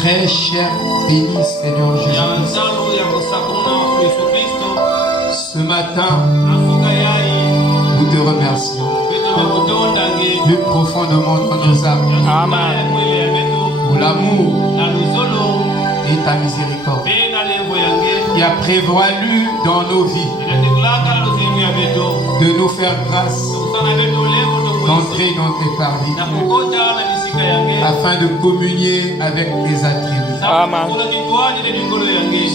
Très cher, béni Seigneur Jésus. Ce matin, nous te remercions plus profondément dans nos âmes. Amen. Pour l'amour et ta miséricorde qui a prévalu dans nos vies de nous faire grâce d'entrer dans tes parvis afin de communier avec tes attributs. Amen.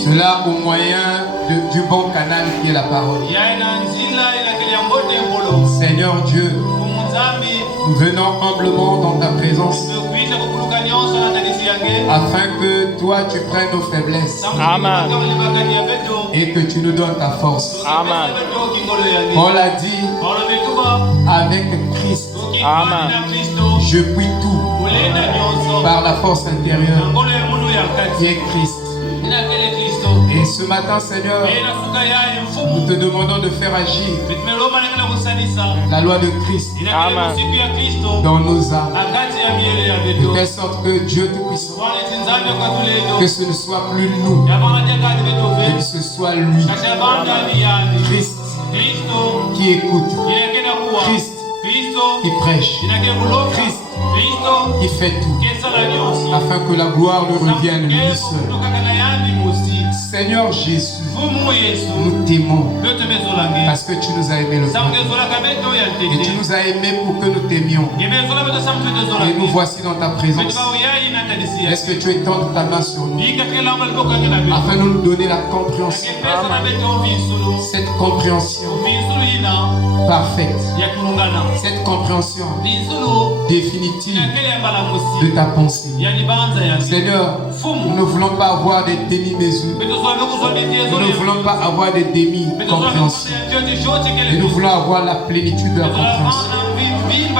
Cela au moyen du bon canal qui est la parole. Seigneur Dieu, nous venons humblement dans ta présence afin que toi tu prennes nos faiblesses. Amen. Et que tu nous donnes ta force. Amen. On l'a dit, avec Christ, Amen. je puis tout par la force intérieure qui est Christ. Et ce matin, Seigneur, nous te demandons de faire agir la loi de Christ dans nos âmes, de telle sorte que Dieu Tout-Puissant, que ce ne soit plus nous, mais que ce soit lui, Christ, qui écoute, Christ, qui prêche, Christ, qui fait tout, afin que la gloire lui revienne lui seul. Seigneur Jésus, nous t'aimons parce que tu nous as aimés le premier. Et tu nous as aimés pour que nous t'aimions. Et nous voici dans ta présence. Est-ce que tu étends ta main sur nous afin de nous donner la compréhension, cette compréhension parfaite, cette compréhension définitive de ta pensée. Seigneur, nous ne voulons pas avoir des demi-mesures. Nous ne voulons pas avoir des demi-compréhensions. Mais nous voulons avoir la plénitude de la compréhension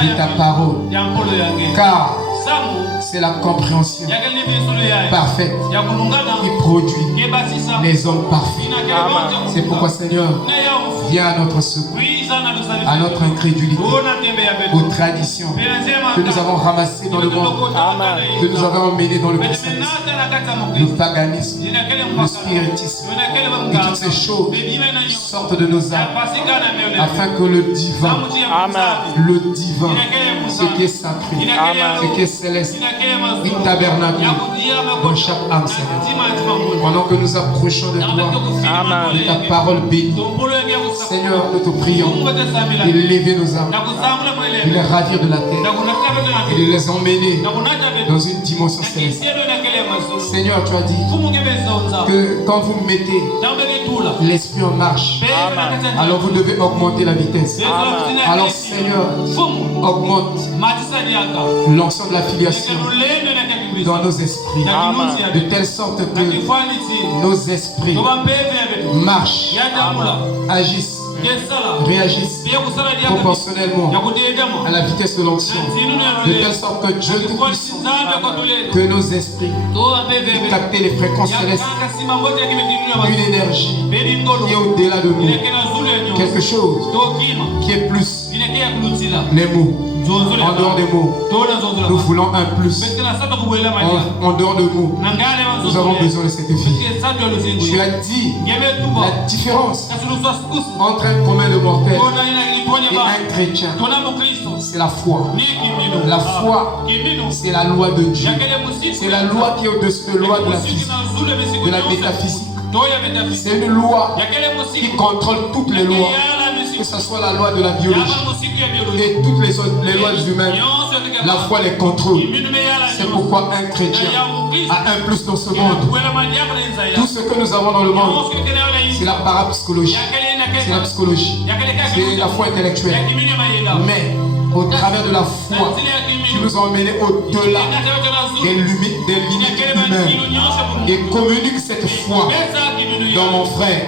de ta parole. Car c'est la compréhension parfaite qui produit les hommes parfaits. C'est pourquoi, Seigneur, viens à notre secours, à notre incrédulité, aux traditions que nous avons ramassées dans le monde, que nous avons emmenées dans le christianisme, le paganisme, le spiritisme, et toutes ces choses sortent de nos âmes, afin que le divin, ce qui est sacré, ce qui est céleste, il tabernacle dans chaque âme, Seigneur. Pendant que nous approchons de toi, de ta parole bénie, Seigneur, nous te prions d'élever nos âmes, de les ravir de la terre et de les emmener dans une dimension céleste. Seigneur, tu as dit que quand vous mettez l'esprit en marche, alors vous devez augmenter la vitesse. Alors Seigneur, augmente l'ensemble de la filiation dans nos esprits, de telle sorte que nos esprits marchent, agissent, réagissent proportionnellement à la vitesse de l'onction, de telle sorte que Dieu Tout-Puissant, que nos esprits captent les fréquences célestes, une énergie qui est au-delà de nous, quelque chose qui est plus les mots. En dehors des mots, nous voulons un plus. En dehors de mots, nous avons besoin de cette vie. Tu as dit la différence entre un commun de mortels et un chrétien, c'est la foi. La foi, c'est la loi de Dieu. C'est la loi qui est au-dessus de la loi de la physique, de la métaphysique. C'est une loi qui contrôle toutes les lois, que ce soit la loi de la biologie et toutes les lois humaines. La foi les contrôle. C'est pourquoi un chrétien a un plus dans ce monde. Tout ce que nous avons dans le monde, c'est la parapsychologie, c'est la psychologie, c'est la foi intellectuelle. Mais au travers de la foi, tu nous as emmenés au-delà des limites humaines et communique cette foi dans mon frère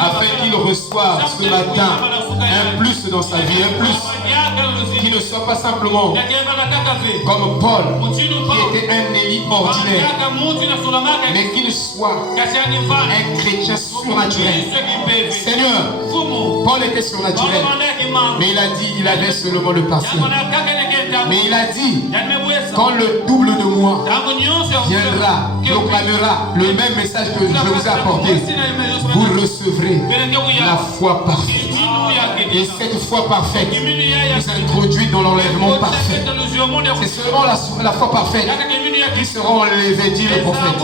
afin qu'il reçoive ce matin un plus dans sa vie, un plus qui ne soit pas simplement comme Paul qui était un élite ordinaire, mais qu'il soit un chrétien surnaturel. Seigneur, Paul était surnaturel, mais il a dit il avait seulement le partiel. Mais il a dit, quand le double de moi viendra, proclamera le même message que je vous ai apporté, vous recevrez la foi parfaite. Et cette foi parfaite nous introduit dans l'enlèvement parfait. C'est seulement la foi parfaite qui sera enlevée, dit le prophète.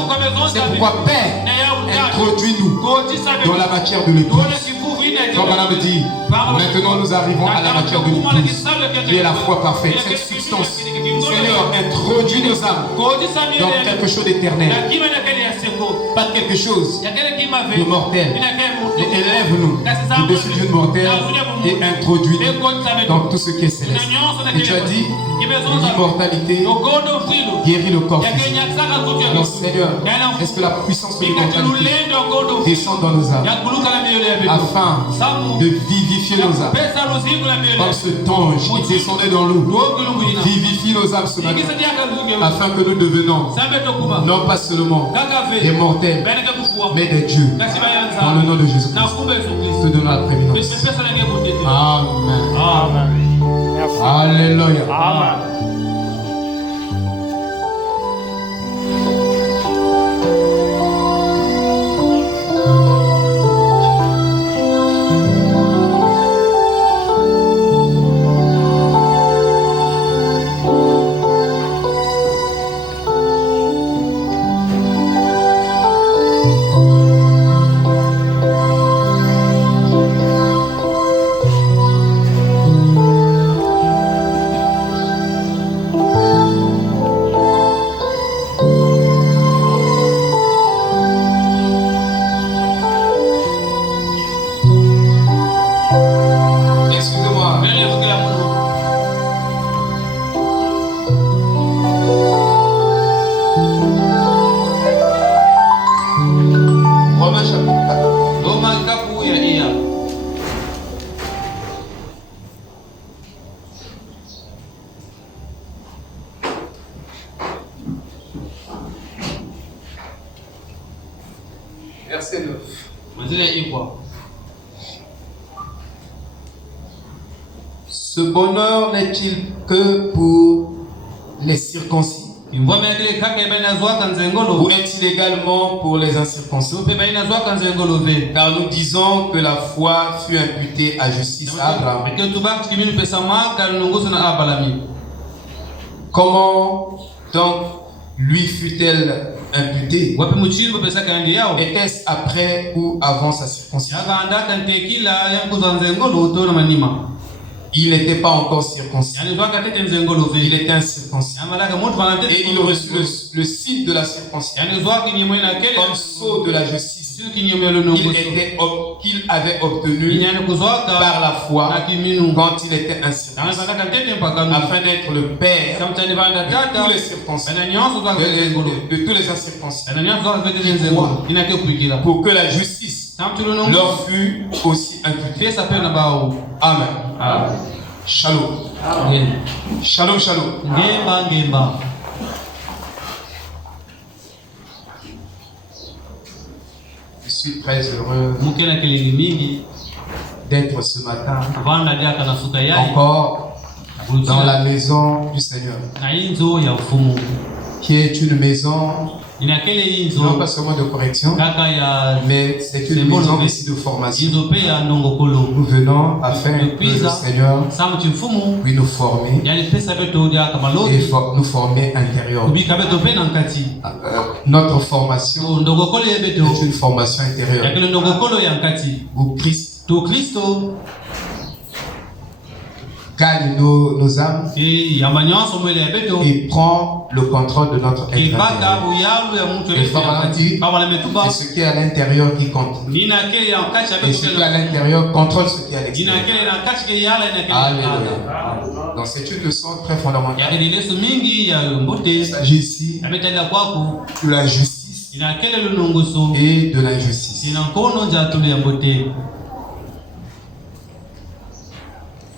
C'est pourquoi Père, introduis-nous dans la matière de l'épouse. Comme Madame dit, maintenant nous arrivons à la matière de l'épouse, qui est la foi parfaite, cette substance. Seigneur, introduis nos âmes dans quelque chose d'éternel, pas quelque chose de mortel. Mais élève-nous au-dessus d'une mortelle et introduis-nous dans tout ce qui est céleste. Et tu as dit, l'immortalité guérit le corps physique. Alors Seigneur, est-ce que la puissance de l'immortalité descend dans nos âmes afin de vivifier nos âmes comme ce ange qui descendait dans l'eau? Vivifie nos âmes ce matin afin que nous devenons non pas seulement des mortels mais des dieux. Dans le nom de Jésus, te donne la prééminence. Amen. Amen. Alléluia. Amen. Verset 9. Ce bonheur n'est-il que pour les circoncis? Ou est-il également pour les incirconcis? Car nous disons que la foi fut imputée à justice à Abraham. Comment donc lui fut-elle imputée? Était-ce après ou avant sa circoncision? Il n'était pas encore circoncis. Il était incirconcis. Et il reçut le signe de la circoncision comme sceau de la justice qu'il avait obtenu par la foi quand il était incirconcis, afin d'être le père de tous les circoncis, de tous les incirconcis, pour que la justice leur fut aussi imputée. Amen. Shalom. Shalom, shalom. Je suis très heureux d'être ce matin encore dans la maison du Seigneur, qui est une maison non pas seulement de correction, mais c'est une maison aussi de formation. Nous venons afin que le Seigneur puisse nous former et nous former intérieurement. Notre formation est une formation intérieure où Christ gagne nos âmes et prend le contrôle de notre être intérieur. C'est ce qui est à l'intérieur qui compte. Et ce qui est à l'intérieur contrôle ce qui est à l'extérieur. Alléluia. Donc c'est une leçon très fondamentale. Il s'agit ici de la justice et de l'injustice.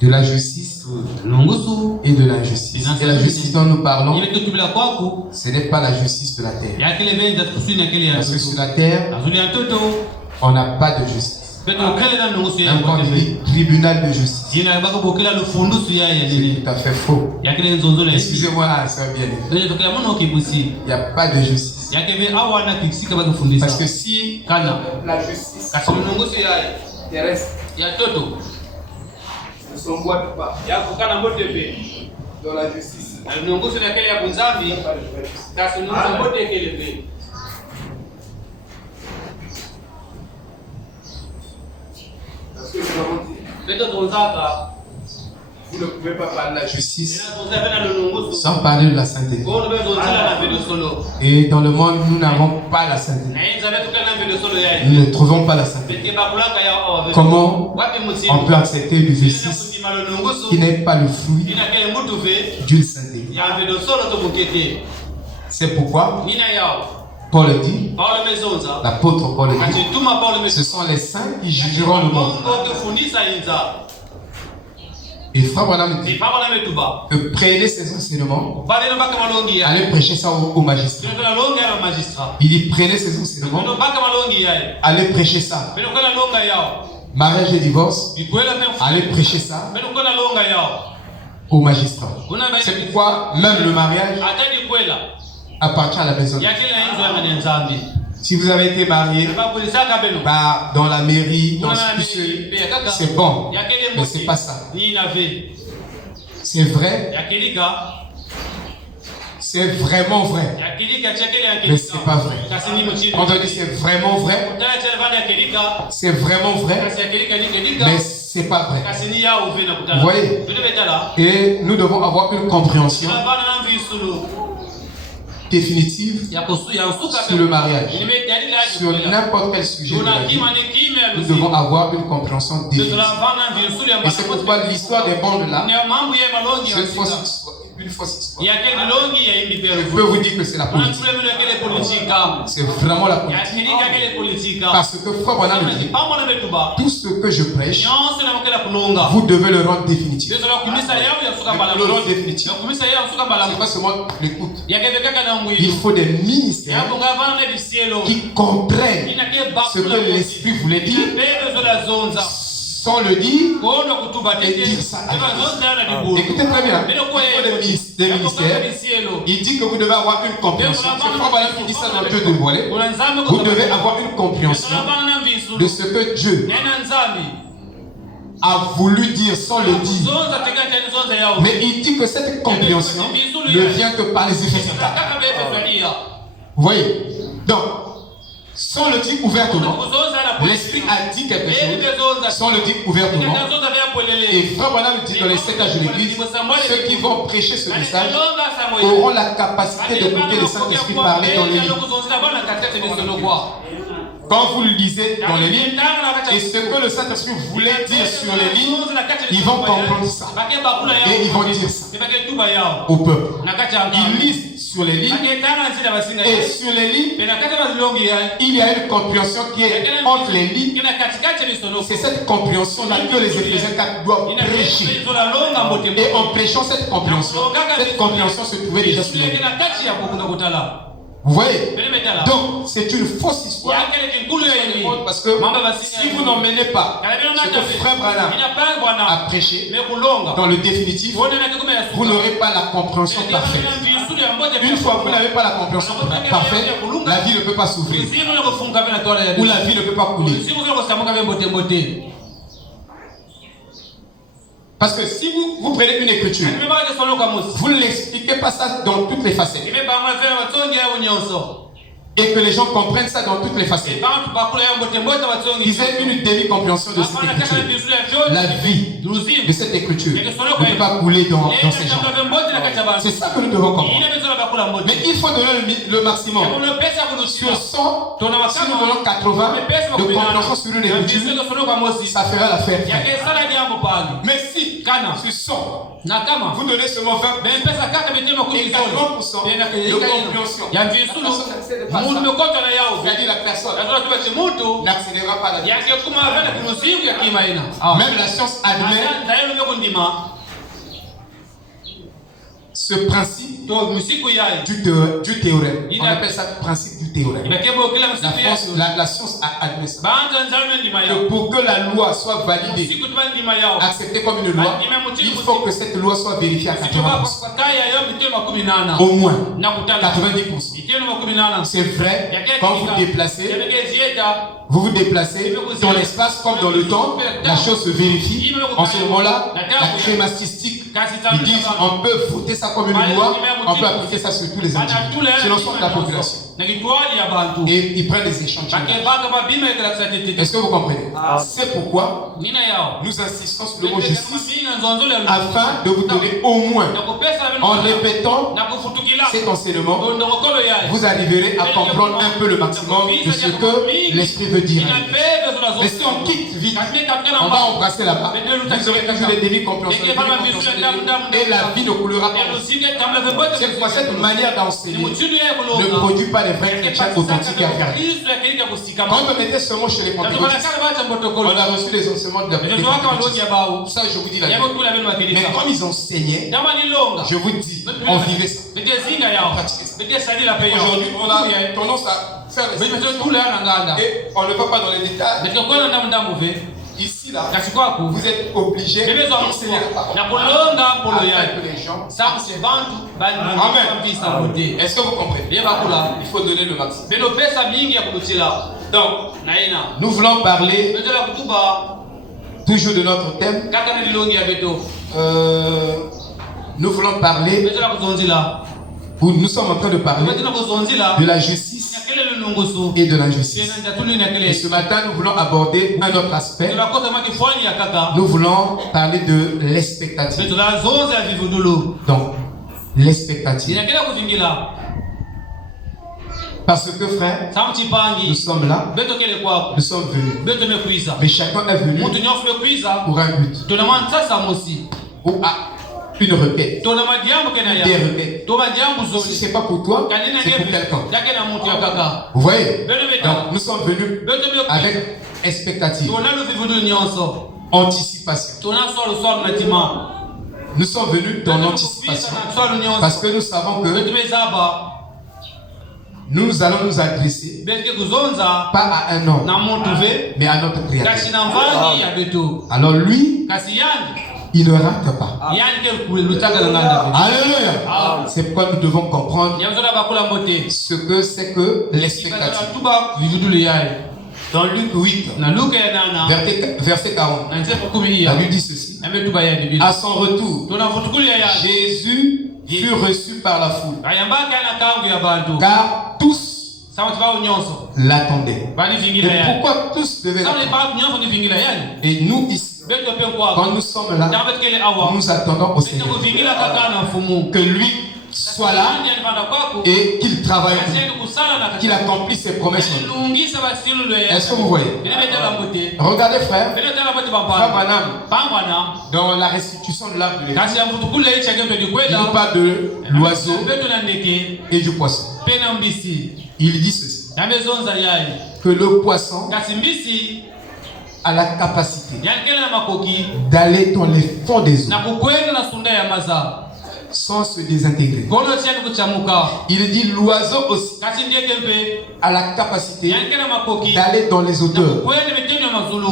De la justice et de l'injustice. Et la justice dont nous parlons, ce n'est pas la justice de la terre. Parce que sur la terre, on n'a pas de justice. Encore tribunal de justice. C'est tout à fait faux. Excusez-moi, ça va bien. Il n'y a pas de justice. Parce que si la justice terrestre ne s'emboîte pas dans la justice, parce que nous avons dit, vous ne pouvez pas parler de la justice sans parler de la sainteté. Et dans le monde, nous n'avons pas la sainteté. Nous ne trouvons pas la sainteté. Comment on peut accepter du justice qui n'est pas le fruit d'une sainteté? C'est pourquoi Paul dit, l'apôtre Paul dit, ce sont les saints qui jugeront le monde. Et Frère Branham dit que prenez ces enseignements, allez prêcher ça au magistrat. Il dit prenez ces enseignements, allez prêcher ça. Mariage et divorce, allez prêcher ça au magistrat. C'est pourquoi même le mariage appartient à la maison. Si vous avez été marié dans la mairie, c'est bon, mais c'est pas ça. C'est vrai, c'est vraiment vrai, mais c'est pas vrai. On doit dire c'est vraiment vrai, c'est vraiment vrai, mais c'est pas vrai. Vous voyez? Et nous devons avoir une compréhension définitive sur le mariage, sur n'importe quel sujet de la vie. Nous devons avoir une compréhension définitive. Et c'est pourquoi l'histoire des bandes là, c'est une fausse histoire. Je peux vous dire que c'est la politique. C'est vraiment la politique. Parce que Frère Branham dit, tout ce que je prêche, vous devez le rendre définitif. Le rendre définitif. C'est pas seulement l'écoute. Il faut des ministères qui comprennent ce que l'Esprit voulait dire sans le dire et dire ça. Écoutez très bien. Il faut des ministères. Il dit que vous devez avoir une compréhension. C'est Frère Branham qui dit ça dans Dieu dévoilé. Vous devez avoir une compréhension de ce que Dieu a voulu dire sans le dire. Mais il dit que cette compréhension ne vient que par les effets sataniques. Vous voyez? Donc, sans le dire ouvertement, l'Esprit a dit quelque chose, sans le dire ouvertement. Et Frère Branham dit dans les 7 âges de l'Église, ceux qui vont prêcher ce message auront la capacité d'écouter le Saint-Esprit parler dans les livres. Quand vous le lisez dans les livres, et ce que le Saint-Esprit voulait dire sur les livres, ils vont comprendre ça. Et ils vont dire ça au peuple. Ils lisent sur les livres, et sur les livres, il y a une compréhension qui est entre les livres. C'est cette compréhension-là que les Éphésiens 4 doivent prêcher. Et en prêchant cette compréhension se trouvait déjà sur les livres. Vous voyez? Donc, c'est une fausse histoire. Parce que si vous n'emmenez pas ce que Frère Branham a prêché dans le définitif, vous n'aurez pas la compréhension parfaite. Une fois que vous n'avez pas la compréhension parfaite, la vie ne peut pas s'ouvrir. Ou la vie ne peut pas couler. Parce que si vous prenez une écriture, vous ne l'expliquez pas ça dans toutes les facettes. Et que les gens comprennent ça dans toutes les facettes. Ils aient une demi-compréhension de cette écriture. La vie de cette écriture ne peut pas couler dans ces gens. C'est ça que nous devons comprendre. Mais il faut donner le maximum. Sur 100, si nous donnons 80 de compréhension sur une écriture, ça fera l'affaire. Mais si, sur 100, vous donnez seulement 20 et 40% de compréhension, c'est-à-dire la personne n'accédera pas à la vie. Même la science admet ce principe du théorème. On appelle ça le principe du théorème. La science a admis ça. Que pour que la loi soit validée, acceptée comme une loi, il faut que cette loi soit vérifiée à 80%. Au moins 90%. C'est vrai, quand vous vous déplacez dans l'espace comme dans le temps, la chose se vérifie. En ce moment-là, la crématistique, ils disent on peut voter ça comme une loi, on peut appliquer ça sur tous les individus, sur l'ensemble de la population. Et ils prennent des échantillons. Est-ce que vous comprenez? C'est pourquoi nous insistons sur le mot justice afin de vous donner au moins, en répétant cet enseignement, vous arriverez à comprendre un peu le maximum de ce que l'Esprit veut dire. Mais si on quitte vite, on va embrasser là-bas. Vous aurez toujours des débits compréhension et la vie ne coulera pas. C'est pourquoi cette manière d'enseigner ne produit pas les vrais chrétiens authentiques et avérés. Quand on était seulement chez les pentecôtistes, on a reçu les enseignements de la Pentecôte. Ça, je vous dis la vérité. Mais comme ils enseignaient, je vous dis, on vivait ça. On pratiquait ça. Aujourd'hui, on a tendance à faire les choses et on ne va pas dans les détails. Ici, là, vous êtes obligés d'enseigner la parole afin que les gens se vendent. Amen. Est-ce que vous comprenez? Il faut donner le maximum. Donc, nous voulons parler toujours de notre thème. Nous voulons parler, ou nous sommes en train de parler de la justice et de l'injustice. Et ce matin, nous voulons aborder un autre aspect. Nous voulons parler de l'expectative. Donc, l'expectative. Parce que frère, nous sommes là, nous sommes venus. Mais chacun est venu pour un but. Ou à une requête. Des requêtes. Si ce n'est pas pour toi, c'est pour quelqu'un. Vous voyez? Donc nous sommes venus avec expectative. Anticipation. Nous sommes venus dans l'anticipation. Parce que nous savons que nous allons nous adresser pas à un homme, mais à notre Créateur. Alors lui, il ne rate pas. Alléluia. C'est pourquoi nous devons comprendre ce que c'est que l'expectative. Dans Luc 8, verset 40, la Bible dit ceci. À son retour, Jésus fut reçu par la foule, car tous l'attendaient. Et pourquoi tous devaient l'attendre? Et nous ici, quand nous sommes là, nous attendons au Seigneur que lui soit là et qu'il travaille, qu'il accomplisse ses promesses. Est-ce que vous voyez? Regardez frère, dans la restitution de l'arbre de l'Église, il nous parle de l'oiseau et du poisson. Il dit ceci, que le poisson a la capacité d'aller dans les fonds des eaux sans se désintégrer. Il dit l'oiseau aussi a la capacité d'aller dans les hauteurs,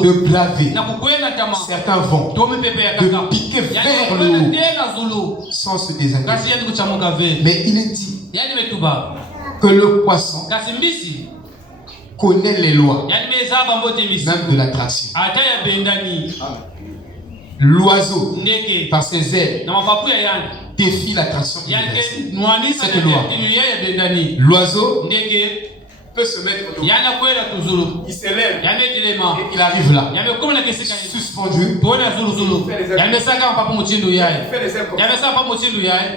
de braver certains vents, de piquer vers le haut sans se désintégrer. Mais il dit que le poisson connaît les lois même de l'attraction. L'oiseau, par ses ailes, défie l'attraction universelle. Cette loi. L'oiseau peut se mettre au dos. Il s'élève et il arrive là. Suspendu.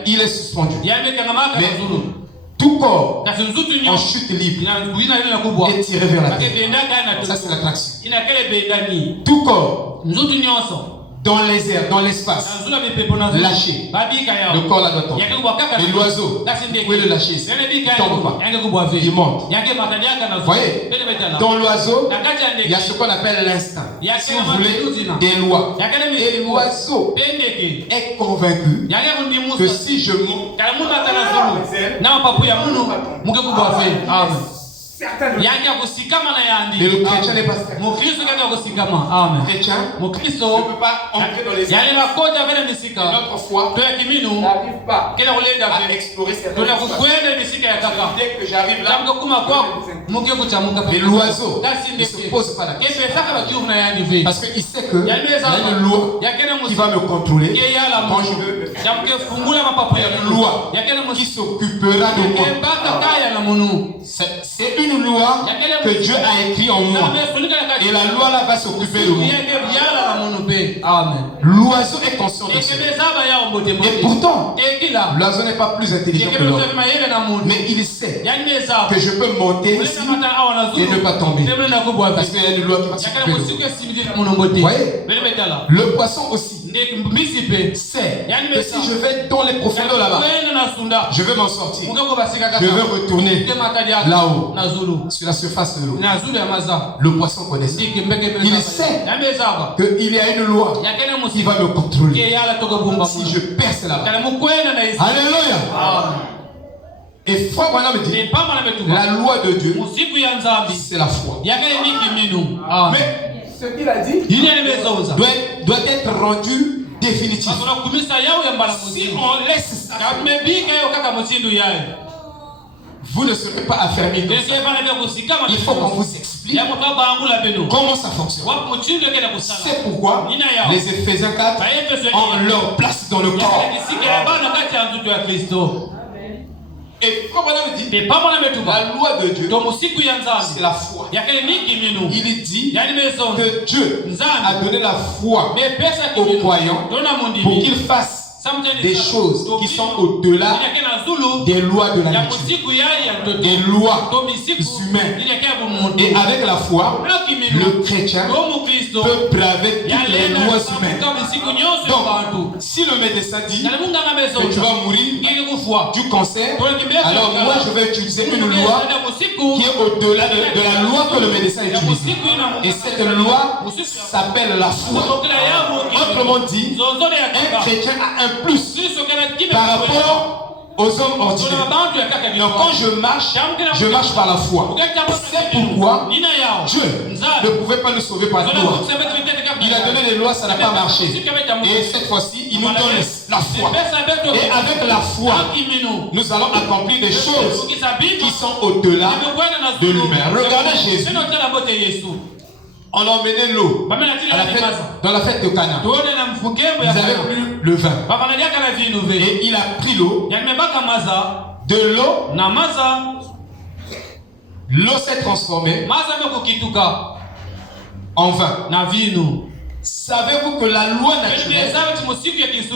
Il est suspendu. Mais tout corps en chute libre est tiré vers la terre. Ça c'est l'attraction. Tout corps dans les airs, dans l'espace, lâché. Le corps là doit tomber. Et l'oiseau, vous pouvez le lâcher ici. Il ne tombe pas. Il monte. Vous voyez, dans l'oiseau, il y a ce qu'on appelle l'instinct. Si vous voulez, des lois. Et l'oiseau est convaincu que si je monte, et le chrétien n'est pas certain. Chrétien ne peut pas entrer dans les airs. Notre foi n'arrive pas à explorer certaines choses. Dès que j'arrive là, et l'oiseau ne se pose pas la question. Parce qu'il sait qu'il y a une loi qui va me contrôler quand je veux le faire. Il y a une loi qui s'occupera de moi. C'est une loi que Dieu a écrite en moi. Et la loi là va s'occuper de moi. L'oiseau est conscient de ça. Et pourtant, l'oiseau n'est pas plus intelligent que l'homme. Mais il sait que je peux monter ici et ne pas tomber. Parce qu'il y a une loi qui va s'occuper de moi. Vous voyez? Le poisson aussi sait que si je vais dans les profondeurs là-bas, je vais m'en sortir. Je vais retourner là-haut, sur la surface de l'eau. Le poisson connaît ça. Il sait qu'il y a une loi qui va me contrôler. Si je perce là-bas. Alléluia. Et frère Branham me dit, la loi de Dieu, c'est la foi. Mais ce qu'il a dit doit être rendu définitif. Si on laisse ça, vous ne serez pas affermis dans ça. Il faut qu'on vous explique comment ça fonctionne. C'est pourquoi les Éphésiens 4 ont leur place dans le corps. Et comme on dit, la loi de Dieu, c'est la foi. Il dit que Dieu a donné la foi aux croyants pour qu'ils fassent des choses qui sont au-delà des lois de la nature, des lois humaines. Et avec la foi, le chrétien peut braver toutes les lois humaines. Donc, si le médecin dit que tu vas mourir du cancer, alors moi je vais utiliser une loi qui est au-delà de la loi que le médecin utilise. Et cette loi s'appelle la foi. Autrement dit, un chrétien a un plus par rapport aux hommes ordinaires. Donc quand je marche par la foi. C'est pourquoi Dieu ne pouvait pas nous sauver par la loi. Il a donné des lois, ça n'a pas marché. Et cette fois-ci, il nous donne la foi. Et avec la foi, nous allons accomplir des choses qui sont au-delà de l'humain. Regardez Jésus. On a emmené l'eau dans la fête de Cana. Ils avaient pris le vin. Et il a pris l'eau. De l'eau, l'eau s'est transformée en vin. Savez-vous que la loi naturelle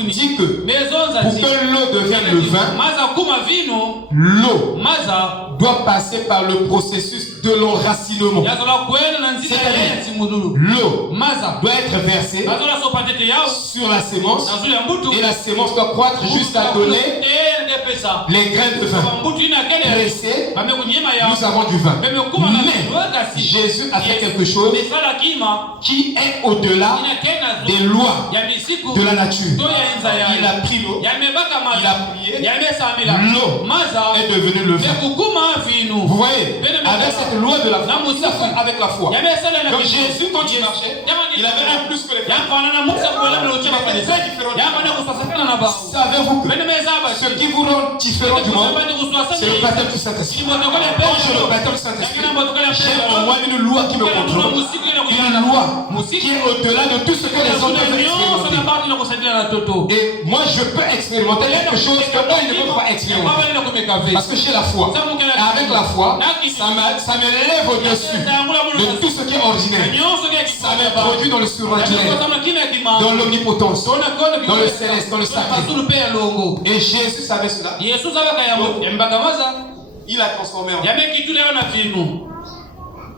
dit que pour que l'eau devienne le vin, l'eau doit passer par le processus de l'enracinement. C'est-à-dire l'eau doit être versée sur la sémence et la sémence doit croître jusqu'à donner les graines de vin. Pressées, nous avons du vin. Mais Jésus a fait quelque chose qui est au-delà des lois de la nature. Il a pris l'eau, il a prié, l'eau est devenue le vin. Vous voyez, avec cette loi de la foi, il a fait avec la foi. Donc Jésus, quand il marchait, il avait un plus que les femmes. Savez-vous que ce qui vous rend différent du monde, c'est le baptême du Saint-Esprit. Quand je le baptême du Saint-Esprit, j'ai en moi une loi qui me contrôle. Une loi qui est au-delà de tout ce que les hommes peuvent expérimenter. Et moi, je peux expérimenter quelque chose que eux, ils ne peuvent pas expérimenter. Parce que j'ai la foi. Et avec la foi, ça me lève au-dessus de tout ce qui est ordinaire. Ça me produit dans le surordinaire, dans l'omnipotence, dans le céleste, dans le sacré. Et Jésus savait cela. Il a transformé en vie.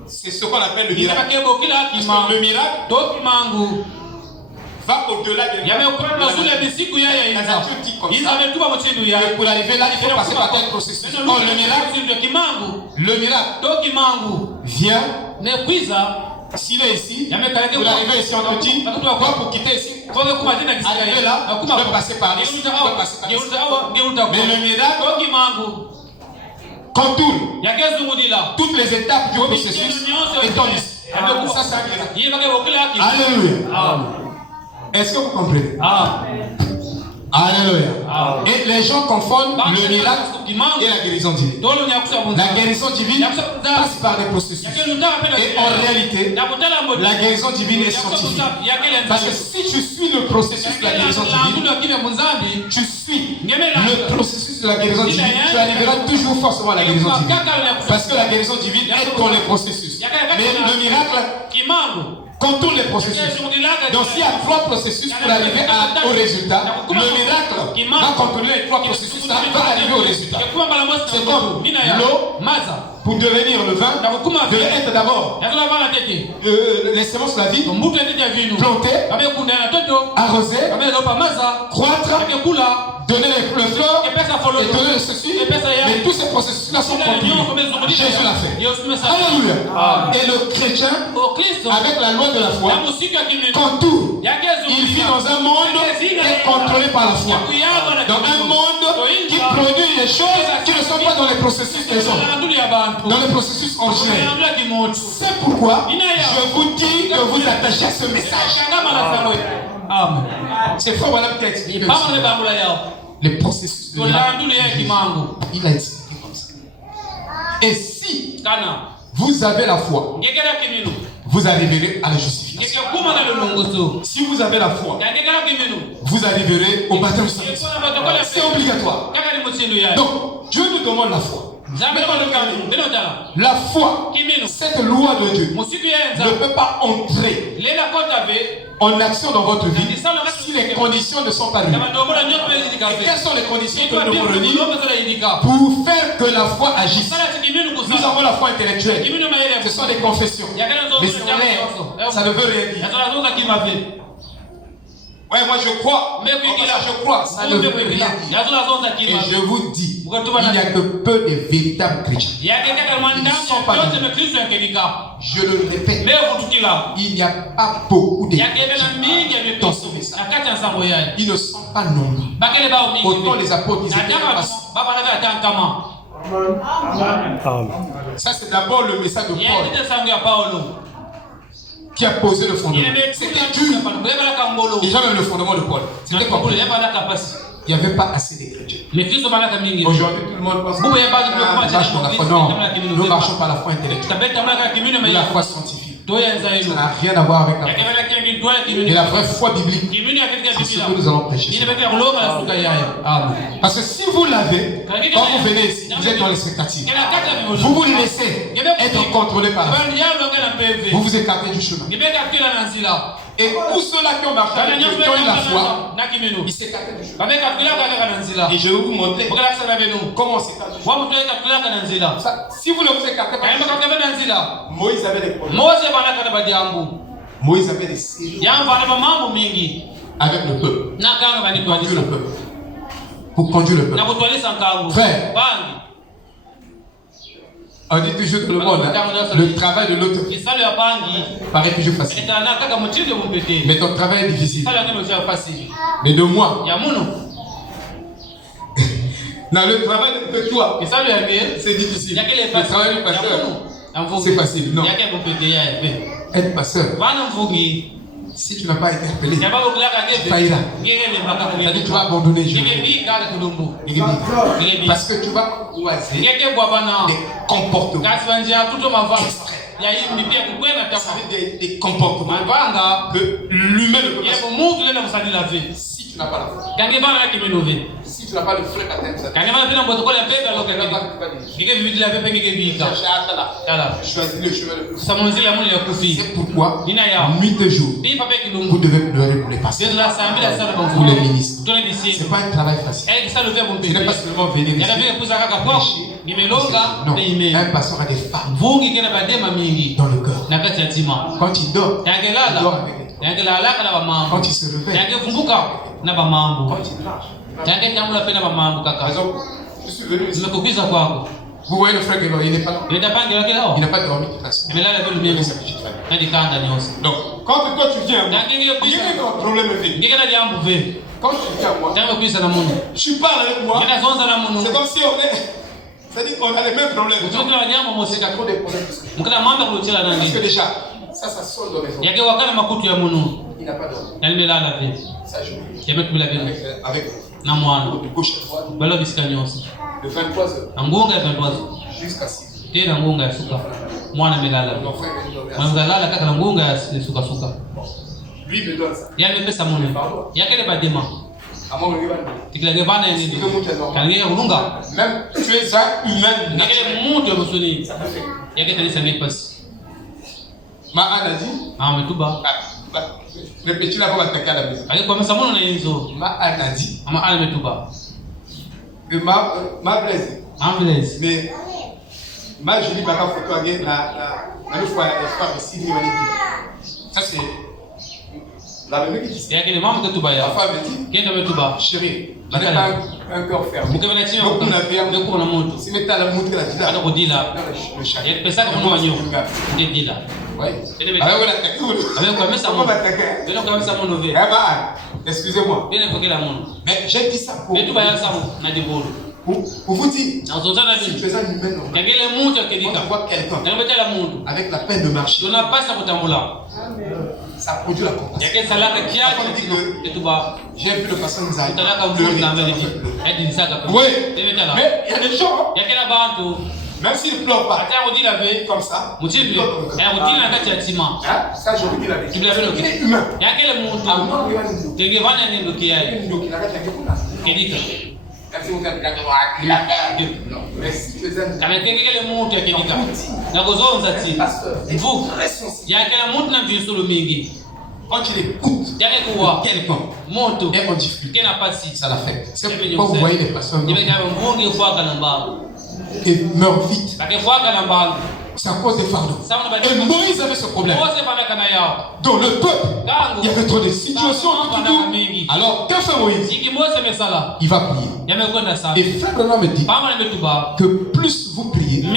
C'est ce qu'on appelle le miracle. Parce que le miracle va au-delà de la nature dit comme ça. Et pour arriver là, il faut passer par tel processus. Or, le miracle vient. S'il est ici, vous arrivez ici, on te dit, pour quitter ici, arriver là, je dois passer par ici, je dois passer par ici. Mais le miracle contourne toutes les étapes du processus et tombe ici. Ça, c'est un miracle. Alléluia. Est-ce que vous comprenez? Alléluia. Et les gens confondent le miracle et la guérison divine. La guérison divine passe par des processus. Et en réalité, la guérison divine est scientifique. Parce que si tu suis le processus de la guérison divine, tu suis le processus de la guérison divine, tu arriveras toujours forcément à la guérison divine. Parce que la guérison divine est dans les processus. Mais le miracle contourne les processus. Donc s'il y a 3 processus pour arriver au résultat, le miracle va contourner les 3 processus, ça va arriver au résultat. C'est comme l'eau, pour devenir le vin, devait être d'abord les semences de la vie, planter, arroser, croître, donner les fleurs et donner le ceci. Mais tous ces processus-là sont contenus. Jésus l'a fait. Alléluia. Et le chrétien, avec la loi de la foi, contourne. Il vit dans un monde qui est contrôlé par la foi. Dans un monde qui produit des choses qui ne sont pas dans les processus des hommes, dans les processus originels. C'est pourquoi je vous dis de vous attacher à ce message. Amen. C'est frère voilà qui a expliqué les processus de miracle. Il a expliqué comme ça. Et si vous avez la foi, vous arriverez à la justification. Si vous avez la foi, vous arriverez au baptême du Saint-Esprit. C'est obligatoire. Donc, Dieu nous demande la foi. La foi, cette loi de Dieu, ne peut pas entrer en action dans votre vie si les conditions ne sont pas réunies. Et quelles sont les conditions que nous devons réunir pour faire que la foi agisse? Nous avons la foi intellectuelle. Ce sont des confessions. Mais c'est en l'air. Ça ne veut rien dire. Ouais, moi je crois. Mais je crois. Ça ne veut rien dire. Et je vous dis, il n'y a que peu de véritables chrétiens. Ils ne sont pas je le répète, il n'y a pas beaucoup de chrétiens dans ce message. Ils ne sont pas nombreux. Autant les apôtres, ils étaient pas. Ça c'est d'abord le message de Paul qui a posé le fondement. C'était dur. Déjà même le fondement de Paul. C'était pas possible. Il n'y avait pas assez de chrétiens. Aujourd'hui, tout le monde pense que non, nous marchons par la foi intellectuelle. La foi scientifique. Ça n'a rien à voir avec la foi. Mais la vraie foi biblique, c'est ce que nous allons prêcher. Parce que si vous l'avez, quand vous venez ici, vous êtes dans l'expectative. Vous vous laissez être contrôlé par la foi. Vous vous écartez du chemin. Et tous ceux-là qui ont marché avec Dieu, qui ont eu la foi, ils s'écartaient du chemin. Et je vais vous montrer comment on s'écarte du chemin. Si vous ne vous écartez pas du chemin, Moïse avait des problèmes. Moïse avait des séjours avec le peuple. Pour conduire le peuple. Frère, on dit toujours dans le monde, le travail de l'autre paraît toujours facile. Mais ton travail est difficile. Mais de moi, dans le travail de toi, c'est difficile. Le travail du pasteur, c'est facile. Non. Être pasteur, si tu n'as pas été appelé, tu failliras. C'est-à-dire que tu vas abandonner Dieu. Parce que tu vas croiser des comportements extrêmes. Des comportements que l'humain ne peut pas. Si tu n'as pas la foi, si tu n'as pas le frais baptême, choisis le chemin le plus. C'est pourquoi, nuit et jour, vous devez pleurer pour les pasteurs, pour les ministres. Ce n'est pas un travail facile. Ce n'est pas seulement venir ici. Non, un pasteur a des femmes dans le cœur. Quand il dort avec Quand il se réveille. Quand il marche. Par exemple, je suis venu ici. Vous voyez le frère Guélo, il n'est pas là. Il n'a pas dormi toute la semaine. Donc, quand toi tu viens, il y a un problème avec. Quand tu viens à moi, tu parles avec moi, c'est comme si on est. C'est-à-dire qu'on a les mêmes problèmes. Il y a trop de problèmes. Parce que déjà, ça sonne dans les oreilles. Il n'a pas dormi. Ça joue. Avec de gauche à droite. De 23h jusqu'à 6h. Lui me donne ça. Même tu es un humain. Ma Anne a dit. Répétez la voix attaquée à la maison. Ma Anne a dit. Que ma Blaise. Mais ma jolie baka photo à la fois ici. Ça c'est la même qui dit. La femme dit, chérie, je n'ai pas un cœur fermé. Donc on avait un si tu as la montre de la le chat. Oui. Excusez-moi. Mais j'ai dit ça pour vous dire, si tu es un humain normal, quand tu vois quelqu'un avec la peine de marcher, ça produit la compassion. J'ai vu le pasteur Nzaï pleurer. Oui, mais il y a des gens, même s'ils ne pleurent pas, comme ça, ça je vous dis la vérité. Il est humain. Mais si tu es un quand tu écoutes quelqu'un est en difficulté, ça l'affecte. C'est pourquoi vous voyez les personnes qui meurent vite. C'est à cause des fardeaux. Et Moïse avait ce problème. Dans le peuple, il y avait trop de situations. Alors, qu'est-ce que Moïse? Il va prier. Et Frère Branham me dit que plus vous priez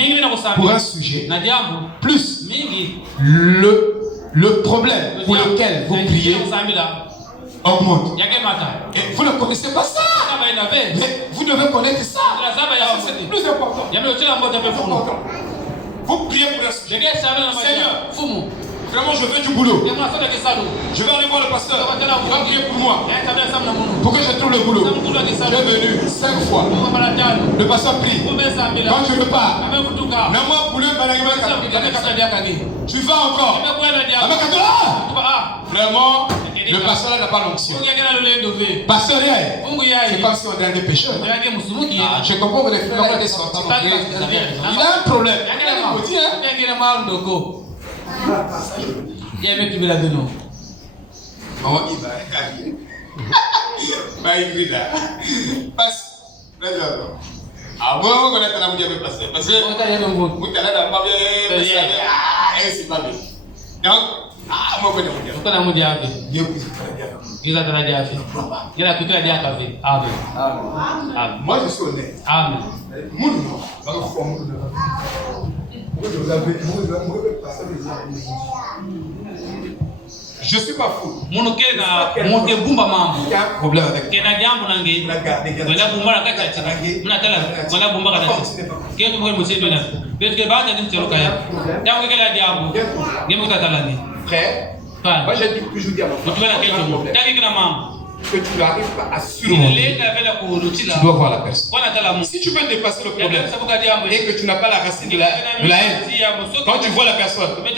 pour un sujet, plus le problème pour lequel vous priez augmente. Et vous ne connaissez pas ça. Mais vous devez connaître ça. C'est plus important. Vous priez pour un sujet. Seigneur, vraiment je veux du boulot. Je vais aller voir le pasteur. Il va prier pour moi. Pour que je trouve le boulot. Je suis venu 5 fois. Le pasteur prie. Quand je repars. Mais moi, pour le tu vas encore. Vraiment, le pasteur n'a pas l'onction. Pasteur, c'est comme si on était des pécheurs. Je comprends que les frères ont des sorties. Il a un problème. Ah bon, on connaît la mouille avec pasteur. Parce que c'est pas bien. Donc, moi je connais mouille. Dieu puisse moi je suis honnête. Amen. Je suis pas fou. Il y a un problème avec frère, moi j'ai toujours dit à mon frère, que tu n'arrives pas à surmonter, tu dois voir la personne. Si tu veux dépasser le problème et que tu n'as pas la racine de la haine, quand tu vois la personne, tu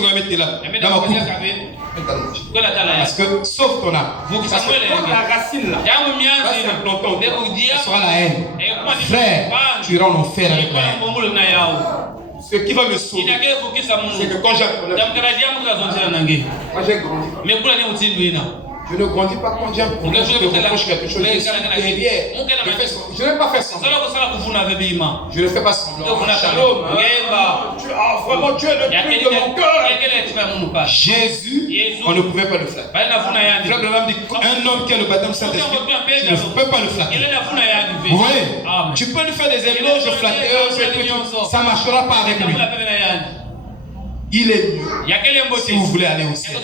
vas mettre là, dans ma coupe. Parce que sauf ton âme. Parce que quand la racine là, sera la haine. Frère, tu iras en enfer avec la haine. Ce qui va me sauver, c'est que quand j'ai un problème, moi j'ai grandi. Je ne grandis pas quand j'ai un problème, je te reproche quelque chose. Je suis derrière. Je n'ai pas fait semblant. Je ne fais pas semblant. Shalom. Vraiment, Dieu est le plus de mon cœur. Jésus, on ne pouvait pas le flatter. Frère Branham dit un homme qui a le baptême Saint-Esprit, tu ne peux pas le flatter. Vous voyez, tu peux lui faire des éloges flatteurs, ça ne marchera pas avec lui. Il est mieux. Si vous voulez aller au ciel,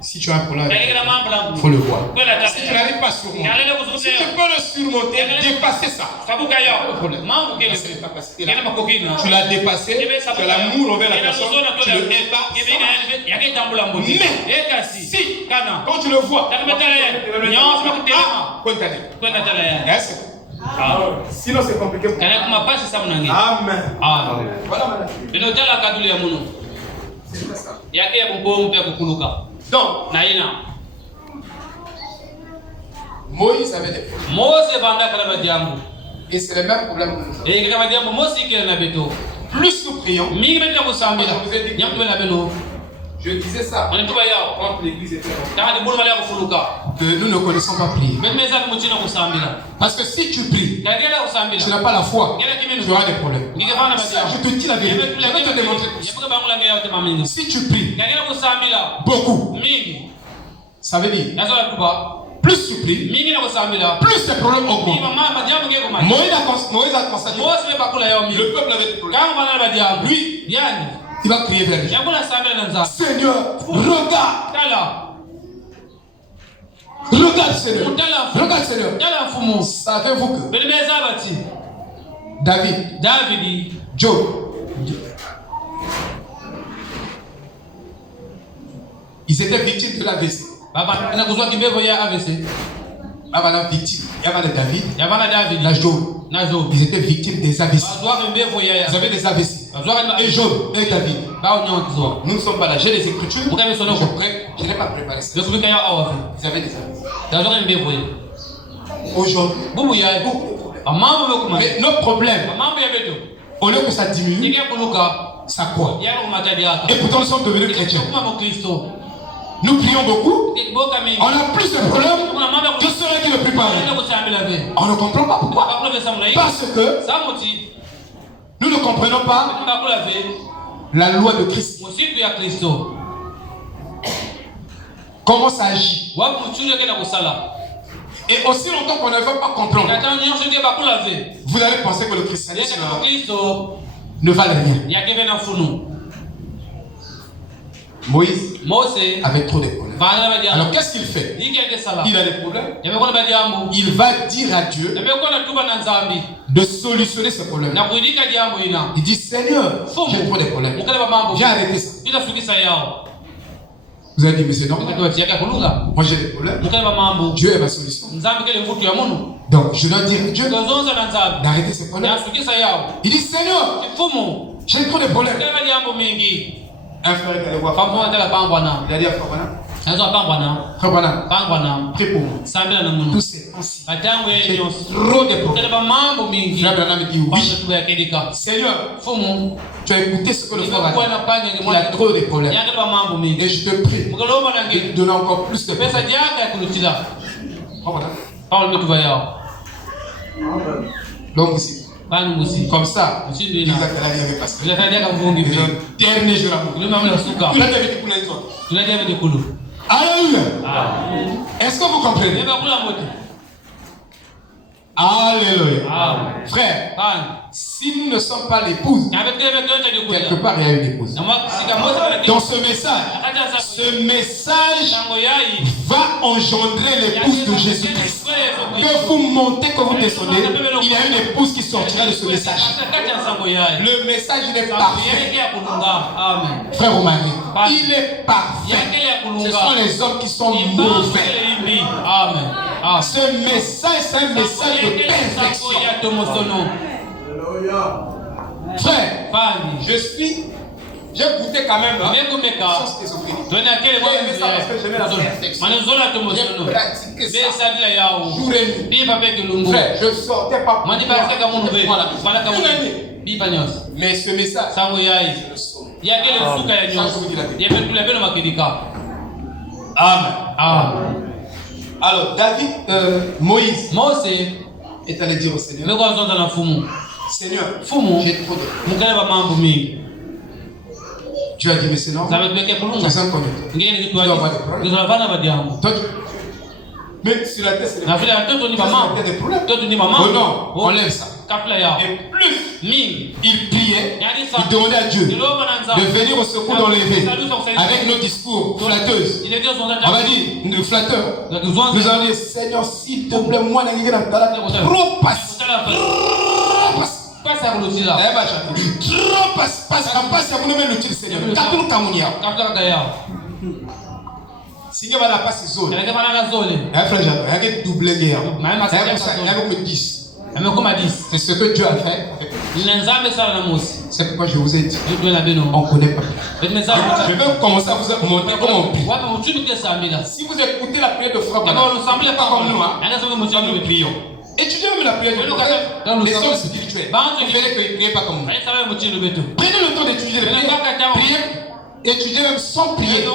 si tu as un problème, il faut le voir. Si tu n'arrives pas à surmonter, si tu peux le surmonter, dépasser ça. Pas de problème. Tu l'as dépassé, tu as l'amour envers la personne, tu le hais pas. Mais si, quand tu le vois, sinon c'est compliqué. Amen. Donc, Moïse avait des problèmes. Et c'est le même problème que nous avons. Plus nous prions, je disais ça quand l'église était que nous ne connaissons pas prier. Parce que si tu pries, tu n'as pas la foi, tu auras des problèmes. Je te dis la vérité, je vais te démontrer. Si tu pries beaucoup, ça veut dire plus tu pries, plus tes problèmes augmentent. Moïse a constaté le peuple avait des problèmes. Lui, il va crier vers lui. Seigneur, regarde. Regarde, Seigneur. Regarde, Seigneur. Savez-vous que David, Job, ils étaient victimes de l'AVC. Victime. Il y avait David, la Job. Ils étaient victimes des AVC. Ils avaient des AVC. Et Job et David. Nous ne sommes pas là. J'ai les écritures. Je n'ai pas préparé ça. Ils avaient des AVC. Aujourd'hui, beaucoup de problèmes. Mais notre problème, au lieu que ça diminue, ça croît. Et pourtant nous sommes devenus chrétiens. Nous prions beaucoup, on a plus de problèmes que ceux qui ne prient pas. On ne comprend pas pourquoi. Parce que nous ne comprenons pas la loi de Christ. Comment ça agit. Et aussi longtemps qu'on ne veut pas comprendre, vous allez penser que le christianisme ne valait rien. Moïse avait trop de problèmes. Alors qu'est-ce qu'il fait? Il a des problèmes. Il va dire à Dieu de solutionner ce problème. Il dit Seigneur, j'ai trop de problèmes. J'ai arrêté ça. Vous avez dit mais c'est normal. Moi j'ai des problèmes. Dieu est ma solution. Donc je dois dire à Dieu d'arrêter ces problèmes. Il dit Seigneur, j'ai trop de problèmes. Un frère qui allait voir. Il a dit à Frère Branham, prie pour moi. Tous ces pensées. J'ai trop de problèmes. Frère Branham me dit oui. Seigneur, tu as écouté ce que le frère a dit. Il a trop de problèmes. Et je te prie de donner encore plus de problèmes. L'homme aussi. Comme ça, il a avait passé. Le dernier jour, alléluia. Est-ce que vous comprenez? Alléluia. Frère, si nous ne sommes pas l'épouse, quelque part il y a une épouse. Dans ce message va engendrer l'épouse de Jésus-Christ. Que vous montez, que vous descendez, il y a une épouse qui sortira de ce message. Le message il est parfait. Frère ou mari, il est parfait. Ce sont les hommes qui sont mauvais. Ce message, c'est un message de perfection. Frère, j'ai goûté quand même sans schizophrénie. J'ai aimé ça parce que j'aimais la perfection. J'ai pratiqué ça jour et nuit. Frère, je ne sortais pas pour moi. Mais ce message, c'est le son. Amen. Alors, Moïse est allé dire au Seigneur, Seigneur, j'ai trop de... Tu as dit, mais c'est normal. Tu as combien? Tu dois avoir des problèmes. Toi, mais sur la tête, c'est des problèmes. Oh non, on lève ça. Et plus il priait, il demandait à Dieu de venir au secours d'enlever avec nos discours flatteuses. On va dire, flatteurs. Nous allons dire, Seigneur, s'il te plaît, moi, trop passe. Si vous avez la passe zone, il y a un frère Jacques, il y a un double guerre. Il y a 10. C'est ce que Dieu a fait. C'est pourquoi je vous ai dit, on ne connaît pas. Je vais commencer à vous montrer comment on prie. Si vous écoutez la prière de frère, pas comme nous, nous prions. Étudiez même la prière de frère, les hommes spirituels. Il fallait qu'ils ne prient pas comme nous. Prenez le temps d'étudier les prières. Étudiez même sans prier. Et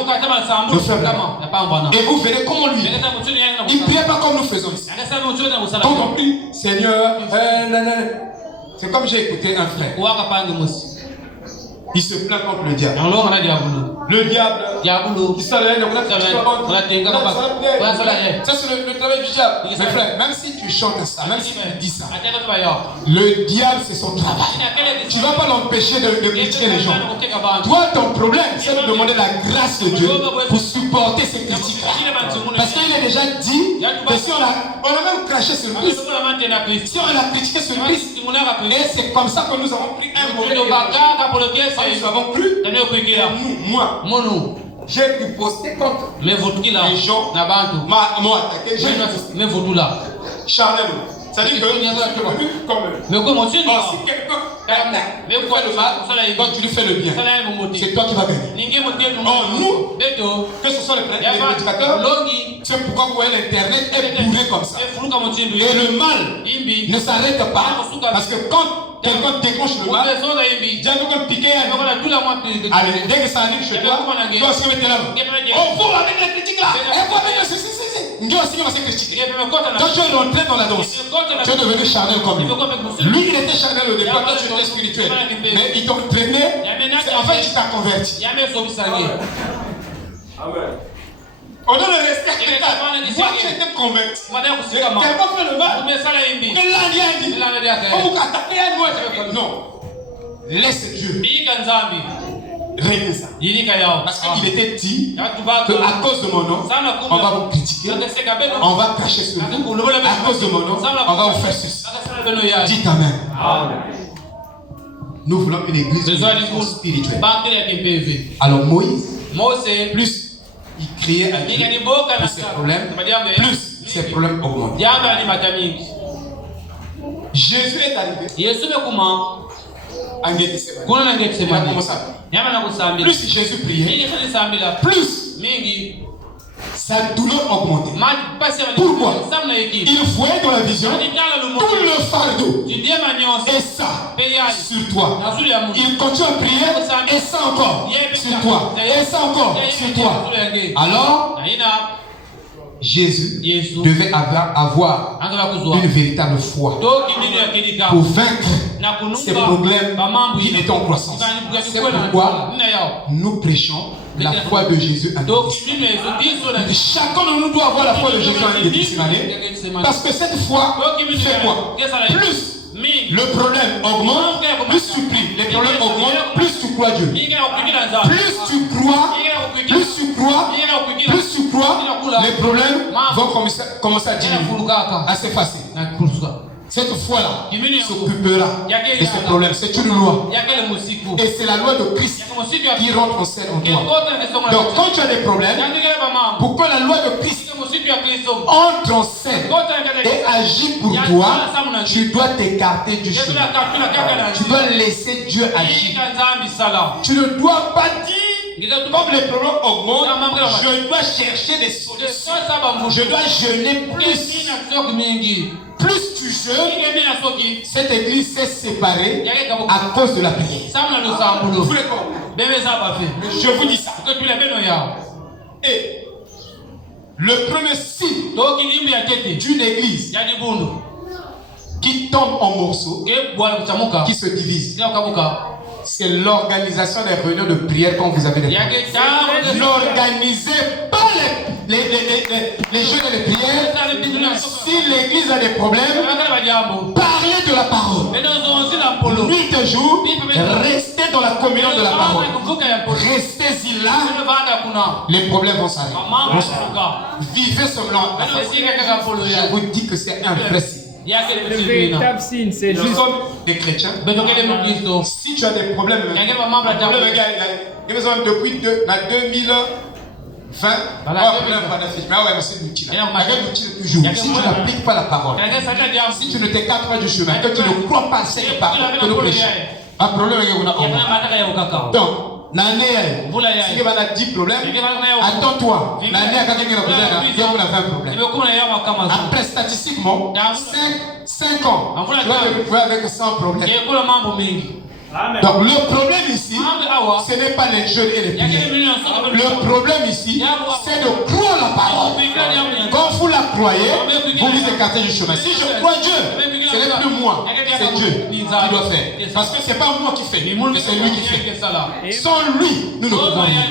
vous verrez comment lui. Il ne prie pas comme nous faisons ici. Quand on prie, Seigneur, c'est comme j'ai écouté un frère. Il se plaint contre le diable. Le diable, il s'allait, ça c'est le travail du diable. Mais frère, même si tu chantes ça, même si tu dis ça, le diable c'est son travail. Tu ne vas pas l'empêcher de critiquer les gens. Toi, ton problème, c'est de demander la grâce de Dieu pour supporter ces critiques. Parce qu'il est déjà dit que si on a même craché sur le Christ, si on a critiqué sur le Christ, et c'est comme ça que nous avons pris un mauvais nous avons cru. Moi, j'ai pu poster contre les gens m'ont attaqué. Charnel. Ça dit que si quelqu'un fait le mal, toi tu lui fais le bien. C'est toi qui vas gagner. Nous, que ce soit les prédicateurs, c'est pourquoi vous voyez l'internet est bourré comme ça. Et le mal ne s'arrête pas. Parce que quand quelqu'un déclenche le mal, déjà quelqu'un piqué. Allez, dès que ça arrive chez toi, toi aussi mettez là. Oh, vous avec les critiques là. Et vous avec le ceci. Toi tu es rentré dans la danse. Tu es devenu charnel comme lui. Lui il était charnel au départ, toi tu étais spirituel. Mais il t'entraînait. En fait tu t'as converti. Amen. On doit le rester à l'état. Moi qui étais converti. J'ai tellement fait le mal. Mais là il a dit. Comment vous attaquez à moi? Non. Laisse Dieu régler ça. Parce qu'il était dit qu'à cause de mon nom, on va vous critiquer, on va cracher sur vous. À cause de mon nom, on va vous faire ceci. Dites Amen. Nous voulons une église spirituelle. Alors Moïse, plus il criait à Dieu pour ses problèmes, plus ses problèmes augmentent. Jésus est arrivé. Plus Jésus priait, plus sa douleur augmentait. Pourquoi? Il voyait dans la vision tout le fardeau et ça sur toi. Il continue à prier et ça encore sur toi. Et ça encore sur toi. Alors Jésus devait avoir une véritable foi pour vaincre ces problèmes qui étaient en croissance. C'est pourquoi nous prêchons la foi de Jésus en nous. Chacun de nous doit avoir la foi de Jésus en nous. Parce que cette foi fait quoi? Plus le problème augmente, plus tu pries. Les problèmes augmentent, plus tu crois Dieu. Plus tu crois, les problèmes vont commencer à diminuer. Assez facile. Cette foi-là s'occupera de ces problèmes. C'est une loi. Et c'est la loi de Christ qui rentre en scène en toi. Donc quand tu as des problèmes, pour que la loi de Christ entre en scène et agit pour toi, tu dois t'écarter du chemin. Tu dois laisser Dieu agir. Tu ne dois pas dire, comme les problèmes augmentent, je dois chercher des solutions. Je dois jeûner plus. Plus tu jeûnes, cette église s'est séparée à cause de la prière. Je vous dis ça. Et Le premier signe d'une église qui tombe en morceaux, qui se divise, c'est l'organisation des réunions de prière quand vous avez des problèmes. N'organisez pas les jeux de prière. Si l'église a des problèmes, parlez de la parole. Nuit et jour, restez dans la communion de la parole. Restez-y là, les problèmes vont s'arrêter. Vivez seulement. Je vous dis que c'est un vrai signe. Le véritable signe, c'est juste. Nous sommes des chrétiens. Si tu as des problèmes, depuis 2020, si tu n'appliques pas la parole, si tu ne t'écartes pas du chemin, que tu ne crois pas à cette parole que nous prêchons, un problème est donc, l'année, si tu as 10 problèmes, attends-toi. L'année, quand on a 20 problèmes. Après, statistiquement, 5 ans, tu vas te retrouver avec 100 problèmes. Amen. Donc le problème ici, ce n'est pas les jeûnes et les prières. Le problème ici, c'est de croire la parole. Quand vous la croyez, vous vous écartez du chemin. Si je crois Dieu, ce n'est plus moi, c'est Dieu qui doit faire. Parce que ce n'est pas moi qui fais, mais c'est lui qui fait. Sans lui, nous ne pouvons rien.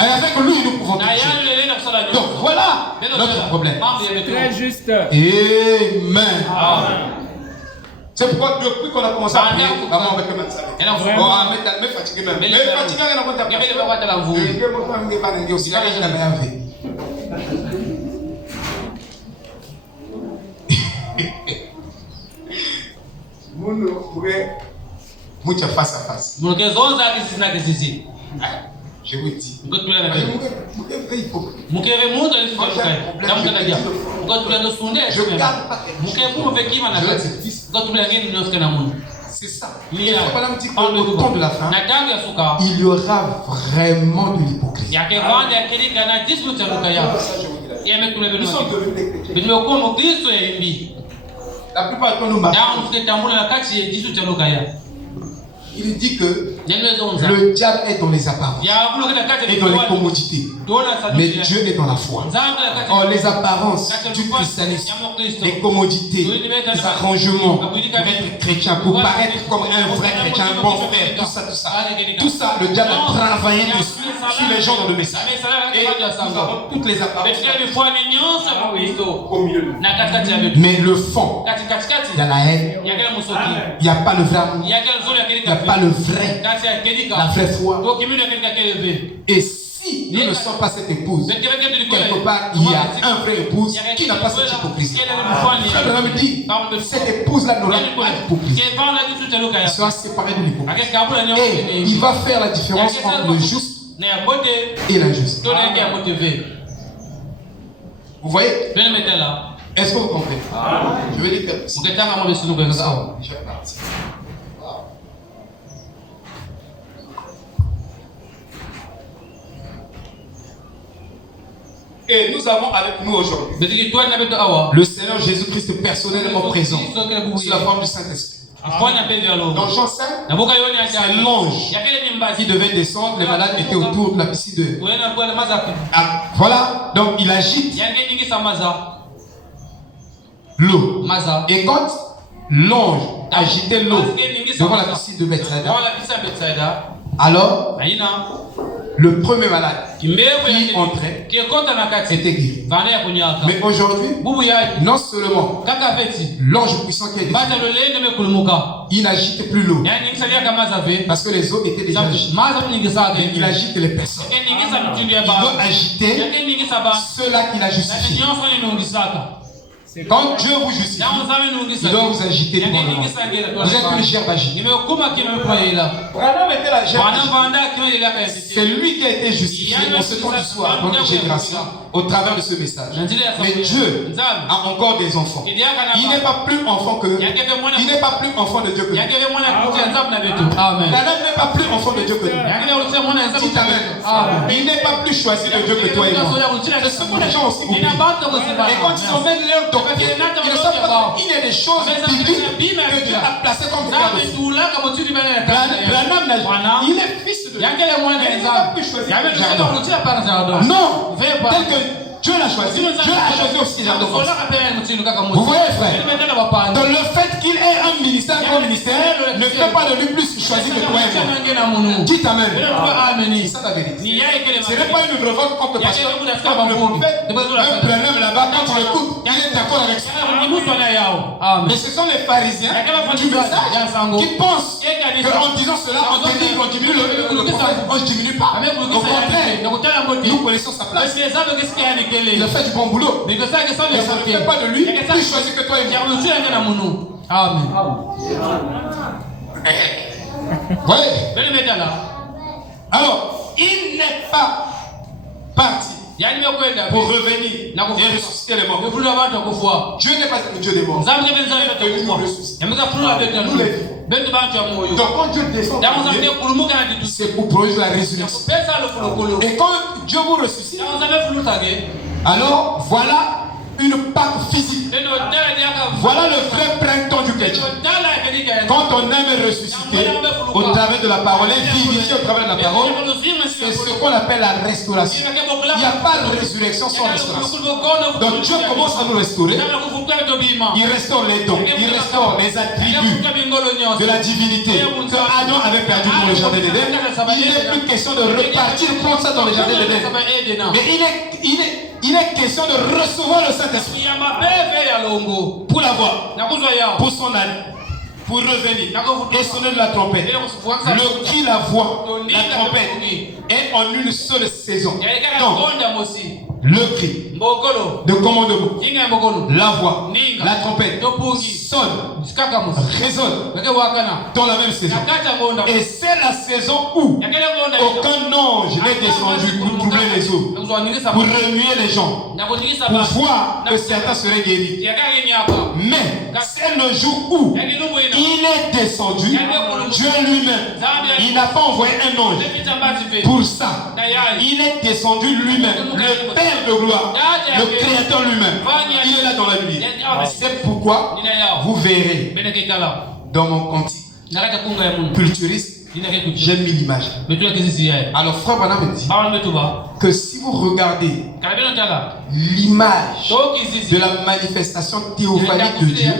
Et avec lui, nous pouvons tout faire. Donc voilà notre problème. Très juste. Amen. C'est pourquoi depuis qu'on a commencé à prier, avant on va commencer à prier. On va mettre fatigué même. Mais fatigué, on a commencé à prier. Mucha face à face. Je vous dis. C'est ça. Il faut pas me dire qu'au temps de la fin, il y aura vraiment de l'hypocrisie. Nous sommes devenus des chrétiens. La plupart de nous marchons. Il dit que le diable est dans les apparences et dans les commodités, mais Dieu est dans la foi. Or, les apparences du christianisme, les commodités, les arrangements pour être chrétien, pour paraître comme un vrai chrétien, un bon frère, tout ça, le diable a travaillé sur les gens dans le message. Et nous avons toutes les apparences au milieu. Mais le fond, il y a la haine, il n'y a pas le vrai amour, il n'y a pas le vrai, la vraie foi. Et si nous ne sommes pas cette épouse, quelque part il y a un vrai épouse qui n'a pas cette hypocrisie. Frère me dit, cette épouse-là n'aura pas d'hypocrisie. Il sera séparé de l'hypocrisie. Et il va faire la différence entre le juste et l'injuste. Vous voyez? Est-ce que vous comprenez? Je vais dire quelque chose. Et nous avons avec nous aujourd'hui le Seigneur Jésus-Christ personnellement présent sous la forme du Saint-Esprit. Dans Jean 5, c'est l'ange qui devait descendre. Les malades étaient autour de la piscine de... Voilà, donc il agite l'eau. Et quand l'ange agitait l'eau devant la piscine de Bethsaïda, alors le premier malade qui entrait était guéri. Mais aujourd'hui, non seulement l'ange puissant qui est descendu, il n'agite plus l'eau parce que les eaux étaient déjà agitées. Il agite les personnes. Il doit agiter ceux-là qu'il a justifiés. Quand Dieu vous justifie, il doit vous agiter devant le monde. Vous êtes une gerbe agitée. Branham était la gerbe agitée. C'est lui qui a été justifié en ce temps du soir, dans notre génération, au travers de ce message. Mais Dieu a encore des enfants. Il n'est pas plus enfant que... Il n'est pas plus enfant de Dieu que nous. Branham n'est pas plus enfant de Dieu que nous. Dites Amen. Il n'est pas plus choisi de Dieu que toi et moi. C'est ce que les gens aussi oublient. Et quand ils emmènent leur doctrine, ils ne savent pas qu'il y a des choses bibliques que Dieu a placées comme garde. Branham, il est fils de Dieu. Il n'est pas plus choisi. Non, tel que Dieu l'a choisi. Dieu a choisi aussi Jacques d'enfance. Vous voyez, frère, dans le fait qu'il ait un ministère comme ministère, ne fait pas de lui plus choisi que toi et moi. Dites amen. C'est ça la vérité. Ce n'est pas une révolte contre le pasteur, comme le prophète, un problème là-bas, quand tu l'écoutes, il est d'accord avec ça. Mais ce sont les pharisiens du message qui pensent qu'en disant cela, on délivre, on diminue le prophète. On ne diminue pas. Au contraire, nous connaissons sa place. Il a fait du bon boulot. Mais ça ne fait pas de lui plus choisi que toi et moi. Amen. Voyez. Alors, il n'est pas parti pour revenir et ressusciter les morts. Dieu n'est pas le Dieu des morts. Donc quand Dieu descend, c'est pour produire la résurrection. Et quand Dieu vous ressuscite, alors voilà une Pâque physique. Voilà le vrai printemps du chrétien. Quand on aime ressusciter au travers de la parole et vivifier au travers de la parole, c'est ce qu'on appelle la restauration. Il n'y a pas de résurrection sans restauration. Donc Dieu commence à nous restaurer. Il restaure les dons, il restaure les attributs de la divinité que Adam avait perdu dans le jardin d'Éden. Il n'est plus question de repartir prendre ça dans le jardin d'Éden. Mais il est question de recevoir le Saint-Esprit pour l'avoir, pour son âme, pour revenir et sonner de la trompette. Le cri, la voix, la trompette est en une seule saison. Donc, le cri de commandement, la voix, la trompette sonne, résonne dans la même saison. Et c'est la saison où aucun ange n'est descendu pour troubler les eaux, pour remuer les gens, pour voir que certains seraient guéris. Mais c'est le jour où il est descendu, Dieu lui-même. Il n'a pas envoyé un ange pour ça. Il est descendu lui-même, le Père de gloire, le Créateur lui-même. Il est là dans la Bible. C'est pourquoi vous verrez dans mon cantique culturiste, j'ai mis l'image. Alors frère Branham me dit que si vous regardez l'image de la manifestation théophanique de Dieu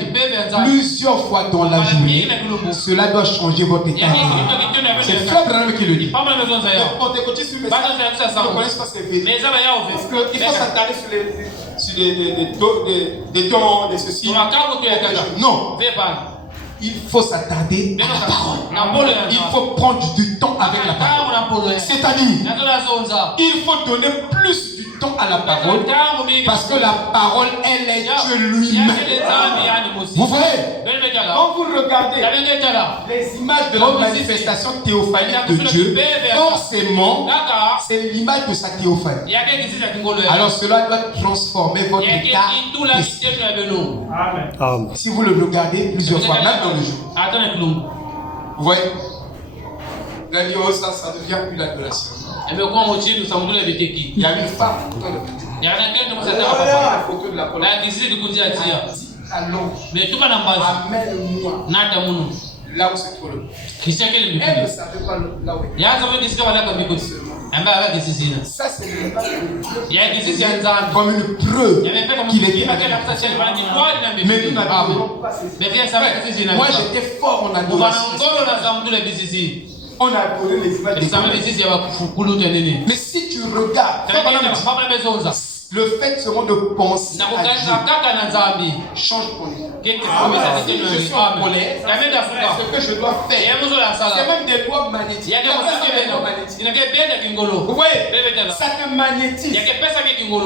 plusieurs fois dans la journée, cela doit changer votre état. C'est frère Branham qui le dit. On t'écoute sur le message, on ne connaît pas ces vérités. Parce qu'il faut s'attarder sur des dons, de ceci. Non. Il faut s'attarder à la parole. Il faut prendre du temps avec la parole. C'est-à-dire, il faut donner plus du temps à la parole parce que la parole, elle est Dieu lui-même. Vous voyez, quand vous regardez les images de la manifestation théophanique de Dieu, forcément, c'est l'image de sa théophanie. Alors cela doit transformer votre état d'esprit. Amen. Si vous le regardez plusieurs fois, même dans le jour, vous voyez, ça devient une adoration. Il y a une femme photo de la colonne. Amène-moi là où se trouve le. Elle ne savait pas là où elle était. Ça, c'est comme une preuve qu'il était. Mais nous n'avons pas ces. Moi, j'étais fort en adoration. On a adoré les images des. Mais si tu regardes, le fait seulement de penser à Dieu change ton état. Je suis en colère. Ce que je dois faire, c'est même des lois magnétiques. Vous voyez, ça te magnétise.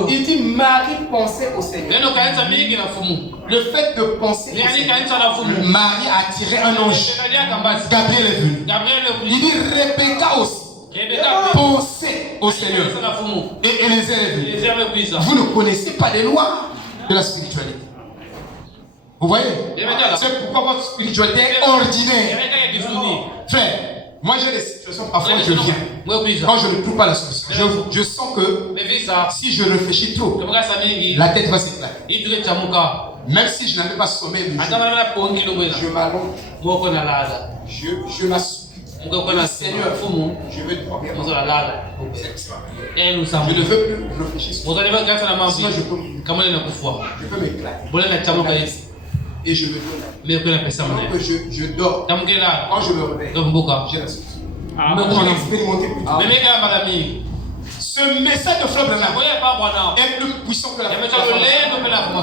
Il dit Marie pensait au Seigneur. Le fait de penser au Seigneur, Marie a attiré un ange. Gabriel est venu. Il dit Rebecca aussi. Pensez au Seigneur. Et Élisée est venu. Vous ne connaissez pas les lois de la spiritualité. Vous voyez? C'est pourquoi votre spiritualité est ordinaire. Frère, moi j'ai des situations, parfois je viens. Quand je ne trouve pas la solution, je sens que si je réfléchis trop, la tête va s'éclater. Même si je n'avais pas sommeil, je m'allonge. Je m'assoupis. Seigneur, je veux te promettre. Je ne veux plus réfléchir sur ça. Sinon, je peux m'éclater. Et je me donne. Pendant que je dors, quand je me réveille, j'ai la solution. Je l'ai expérimenté plus tard. Ce message de Frère Branham est plus puissant que la formation.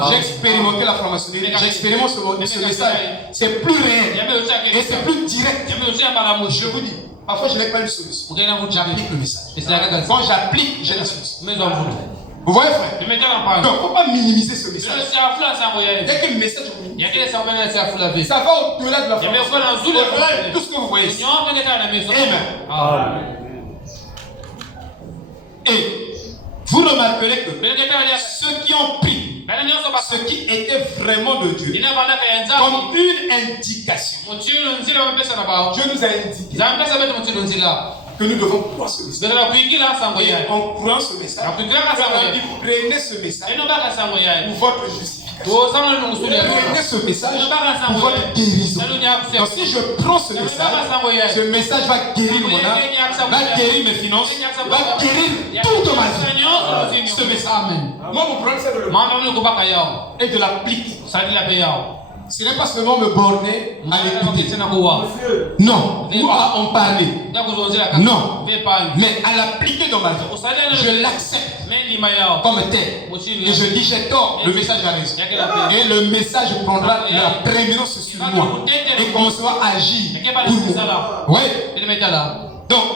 J'ai expérimenté la formation. J'expérimente ce message. C'est plus réel. Et c'est plus direct. Je vous dis, parfois je n'ai pas une solution. J'applique le message. Quand j'applique, j'ai la solution. Vous voyez, frère? Donc, il ne faut pas minimiser ce message. Dès que le message ça va au-delà de la formation. Au-delà de tout ce que vous voyez ici. Amen. Et vous remarquerez que ceux qui ont pris ce qui était vraiment de Dieu comme une indication, Dieu nous a indiqué que nous devons croire ce message. Et en croyant ce message, prenez ce message pour votre justification. Prenez ce message pour votre guérison. Donc si je prends ce message va guérir mon âme, va guérir mes finances, va guérir tout de ma vie. Ce message. Amen. Moi, mon problème, c'est de le prendre et de l'appliquer. Ce n'est pas seulement me borner à l'écouter. Non, ou à en parler. Non, mais à l'appliquer dans ma vie. Je l'accepte comme tel. Et je dis j'ai tort, le message a raison. Et le message prendra la prééminence sur moi et commencera à agir pour moi. Oui. Donc,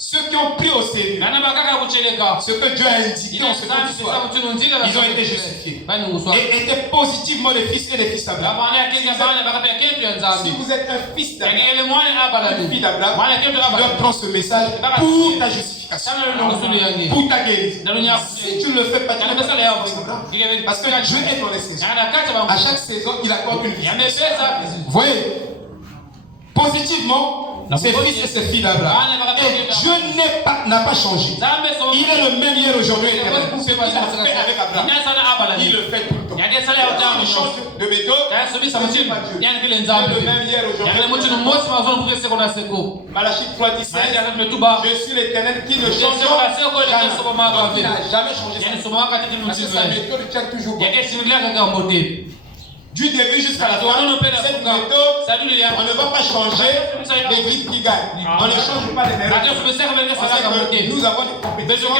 ceux qui ont pris au sérieux ce que Dieu a indiqué en ce temps d'histoire, ils ont été justifiés et étaient positivement les fils et les fils d'Abraham. Si vous êtes un fils d'Abraham, une fille d'Abraham, tu dois prendre ce message pour ta justification, pour ta guérison. Si tu ne le fais pas, tu ne peux pas. Parce que Dieu est dans les saisons. À chaque saison, il accorde une vie. Vous voyez, positivement, ses fils et ses filles d'Abraham. Et Dieu n'a pas changé. Il est le même hier, aujourd'hui et éternellement. Ce qu'il a fait avec Abraham, il le fait tout le temps. Il change de méthode. Il est le même hier, aujourd'hui. Malachie 3:17. Je suis l'Éternel qui ne change jamais. Il n'a jamais changé ça. Parce que sa méthode tient toujours bon. Du début jusqu'à la fin, cette méthode, on ne va pas changer l'équipe qui gagne. On ne change pas les méthodes. Nous avons des compétitions.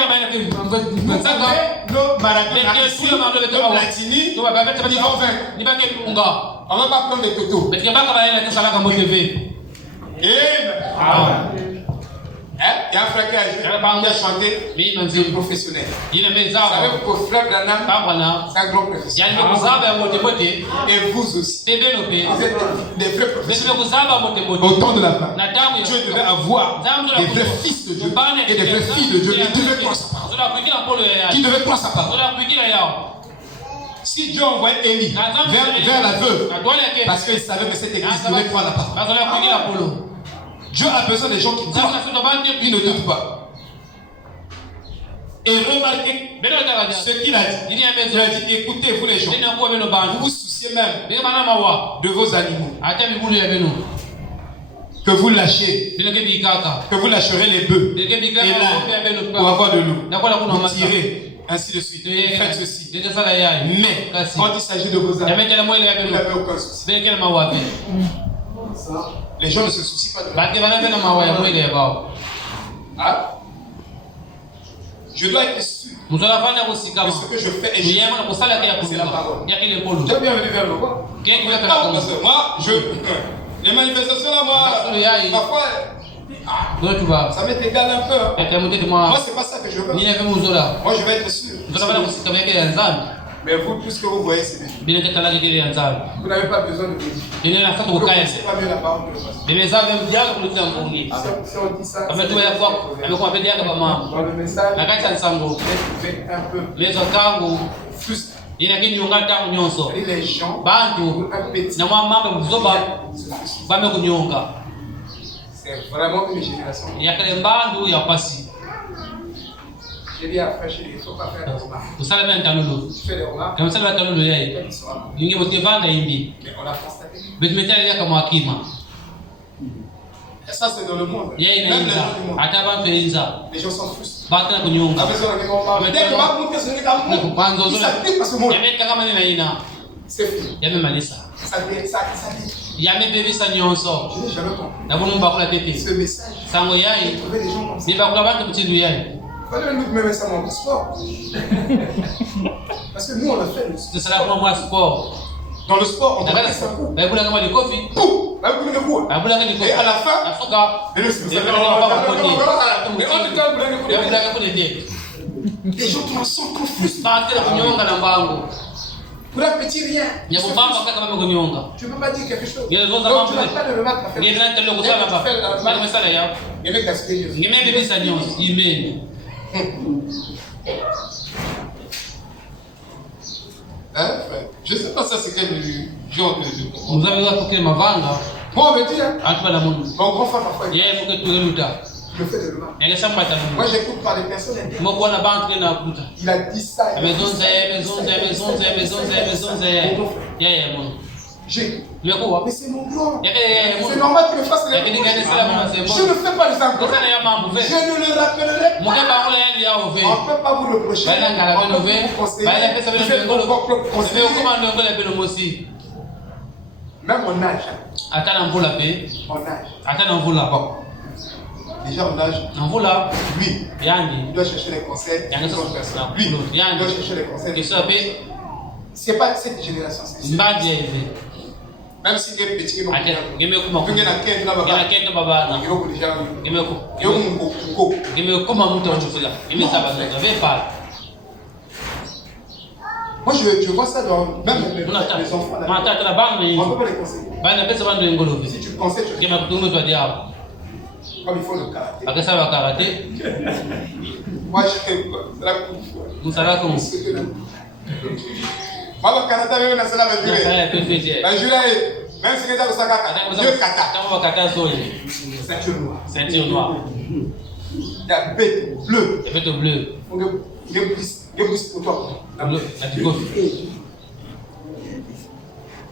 Nous avons nos marathons, nos latini, ils vont vaincre. On ne va pas prendre des totos. Il y a un frère qui a chanté, c'est professionnel. Vous savez que Frère Branham, c'est un grand professionnel. Et vous aussi. Vous êtes des vrais professionnels. Au temps de la fin, Dieu devait avoir des vrais fils de Dieu et des vraies filles de Dieu qui devaient croire sa parole. Si Dieu envoyait Élie vers la veuve, parce qu'il savait que cette église devait croire la parole. Dieu a besoin des gens qui croient, qui ne doutent pas. Et remarquez ce qu'il a dit. Il a dit, écoutez vous les gens, vous vous souciez même de vos animaux. Que vous lâchez, que vous lâcherez les bœufs et l'âne pour avoir de l'eau. Vous tirez, ainsi de suite. Faites ceci. Mais quand il s'agit de vos animaux, vous n'avez aucun souci. Les gens ne se soucient pas de la Je dois être sûr que ce que je fais est juste. C'est la parole. Tu es bienvenu vers le roi. Parce que moi, les manifestations là, moi, parfois, ça m'est égal un peu. Moi, c'est pas ça que je veux. Moi, je vais être sûr. Mais vous, tout ce que vous voyez, c'est bien. Vous n'avez pas besoin de vérifier. Vous ne connaissez pas mieux la parole que le pasteur. Si on dit ça, dans le message, vous êtes un peu frustré. Les gens ont un petit. C'est vraiment une génération. J'ai dit à frère, il ne faut pas faire des remarques. Tu fais des remarques. Mais on a constaté. Et ça, c'est dans le monde. Même les gens du monde. Les gens s'en foutent. Dès que ma montre sur le Cameroun, ils s'appliquent à ce monde. C'est fini. Ça dit. Je n'ai jamais compris. Ce message. Trouver des gens comme ça. Il fallait nous mettre ça dans le sport. Parce que nous, on a fait le sport. Dans le sport, on a fait ça. Pouf! Et à la fin, les gens qui sont confus. Pour un petit rien. Tu ne peux pas dire quelque chose. Donc tu n'as pas de remarque à faire. Et mec gaspiller. Je ne sais pas ça c'est quel genre de... Vous avez appris ma vanne. Moi, on me dit, mon grand frère parfois, il me fait des remarques. Moi, j'écoute par les personnes intelligentes. Il a dit ça. Mais c'est mon grand. C'est normal qu'il me fasse les remarques. Je ne fais pas les encore. Je ne le rappellerai pas. On ne peut pas vous reprocher. Vous faites vos propres conseils. Même mon âge. Bon. Déjà en âge, lui, il doit chercher les conseils. Lui, il doit chercher les conseils. C'est pas cette génération. Même si il est petit, il moi je vois ça dans même les enfants. On ne peut pas les conseiller. Si tu conseilles, comme il faut le karaté. Moi je fais la Baba karaté même na sala ba jure. Ba jure même si les gens Dieu kata. Ceinture noire. Il y a bête bleue. Il y a plus pour toi.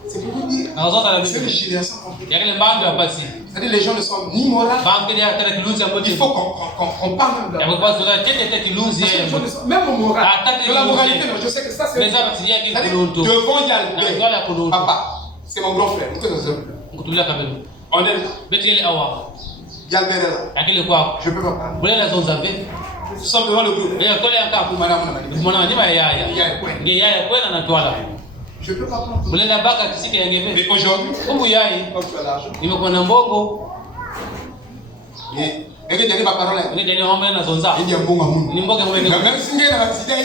C'est pour vous dire. C'est une génération compliquée. C'est-à-dire les gens ne sont ni moraux. Il faut qu'on parle même de la même au moral. De la moralité, je sais que ça c'est... Devant il y a le papa, c'est mon grand frère. On est là. Il y a le bébé là. Je ne peux pas parler. Nous sommes devant le groupe. Je ne peux pas prendre. Mais aujourd'hui, comme tu as l'argent, et que ma parole est. Il y a un bon amour. Même si il y a un accident, les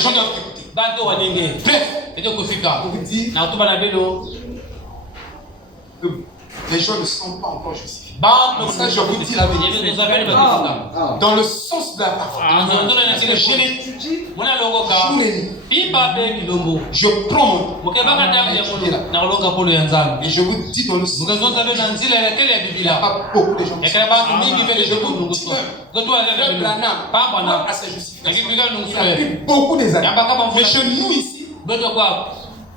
gens doivent écouter. Bref, pour dire, les gens ne sont pas encore justifiés. Ça, je vous dis la vérité. Dans le sens de la parole. Je l'étudie. Je prends mon et je vous dis dans le sens. Il n'y a pas beaucoup de gens. Il a pris beaucoup des années. Mais chez nous ici,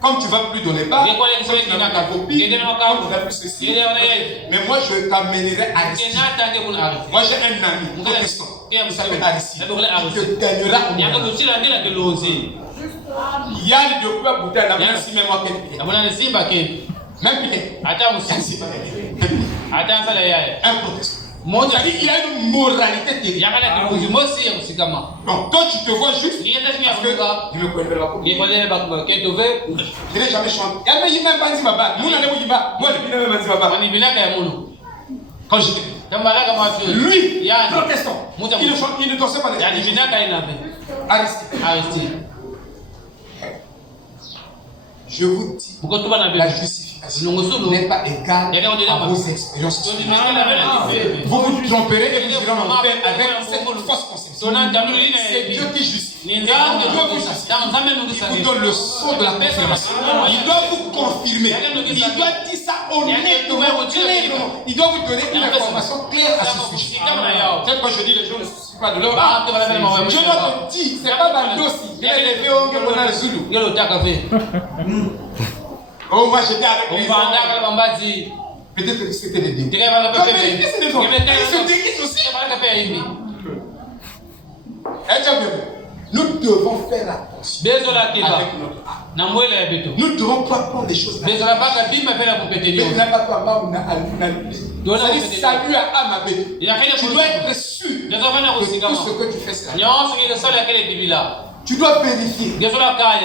comme tu ne vas plus donner pas, mais moi je t'amènerai à Aristide. Moi j'ai un ami protestant qui s'appelle Aristide. Il te gagnera au monde. Il y a des deux bouteilles là, même si même moi même Pierre. Un protestant. Il a une moralité terrible. Donc toi tu te vois juste parce que je me connais pas. Je n'ai jamais chanté. Quand j'étais lui, protestant, il ne dansait pas les Aristide. Je vous dis, la justification n'est pas égale à vos expériences. Vous vous tromperez et vous irez en enfer avec cette fausse conception. C'est Dieu qui justifie. Il vous donne le son de la confirmation. Il doit vous confirmer. Il doit dire ça honnêtement, clairement. Il doit vous donner une information claire à ce sujet. C'est pourquoi je dis les gens ne se soucient pas de leur âme. Je dois te dire, c'est pas Bandosi. Il est levé au Gabon le Zulu. Oh, moi j'étais avec les Peut-être que c'était des démons. C'est Ils se déguisent aussi. Nous devons faire attention avec notre âme. Nous ne devons pas prendre des choses. Mais tu n'as pas salut à âme avec. Tu dois être sûr de tout ce que tu fais. Tu dois vérifier.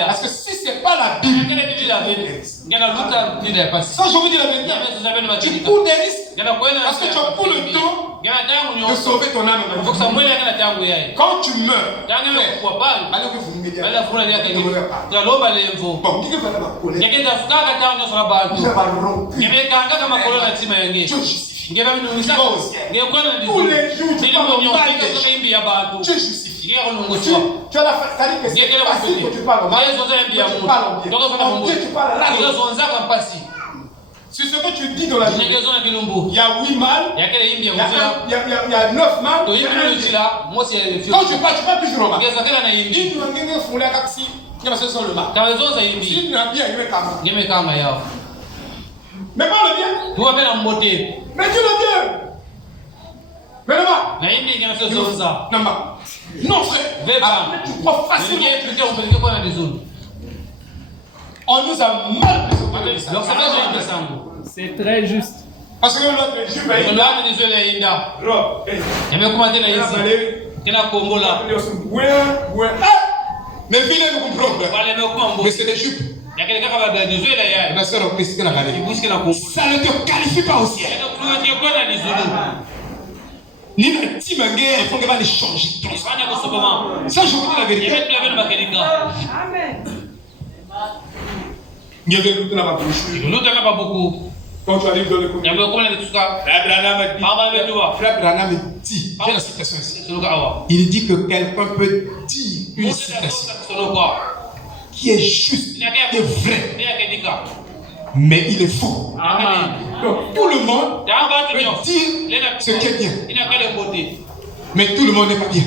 Parce que si ce n'est pas la Bible, ça je vous dis la vérité, tu cours des risques. Parce que tu as pour le temps de sauver ton âme. Quand tu meurs, allez que vous m'aidiez. Bon, dis que voilà ma colère. Il va rompre. Dieu justifie. Tous les jours, tu parles mal des gens. Dieu justifie. Tu as la c'est-à-dire que c'est facile que tu parles mal, que tu parles bien. En Dieu, tu parles là. C'est ce que tu dis dans la Bible. Il y a 8 mâles, il y a 9 mâles. Quand tu parles toujours au mâle. Mais pas le bien. Mais tu le bien. Mais là-bas. Non, frère. Après, tu crois facilement. On nous a mal présenté. C'est très juste. Parce que l'autre juif a mais vilain nous comprendre. Mais c'est des jupes. Ça ne te qualifie pas au ciel. Ni la team en guerre, il faut qu'elle va les changer. Ça, je vous dis la vérité. Amen. Il y avait lutté là-bas beaucoup. Quand tu arrives dans le comité, Frère Branham dit, j'ai la citation ici. Il dit que quelqu'un peut dire une citation qui est juste, qui est vraie, mais il est faux. Donc tout le monde peut dire ce qui est bien, mais tout le monde n'est pas bien.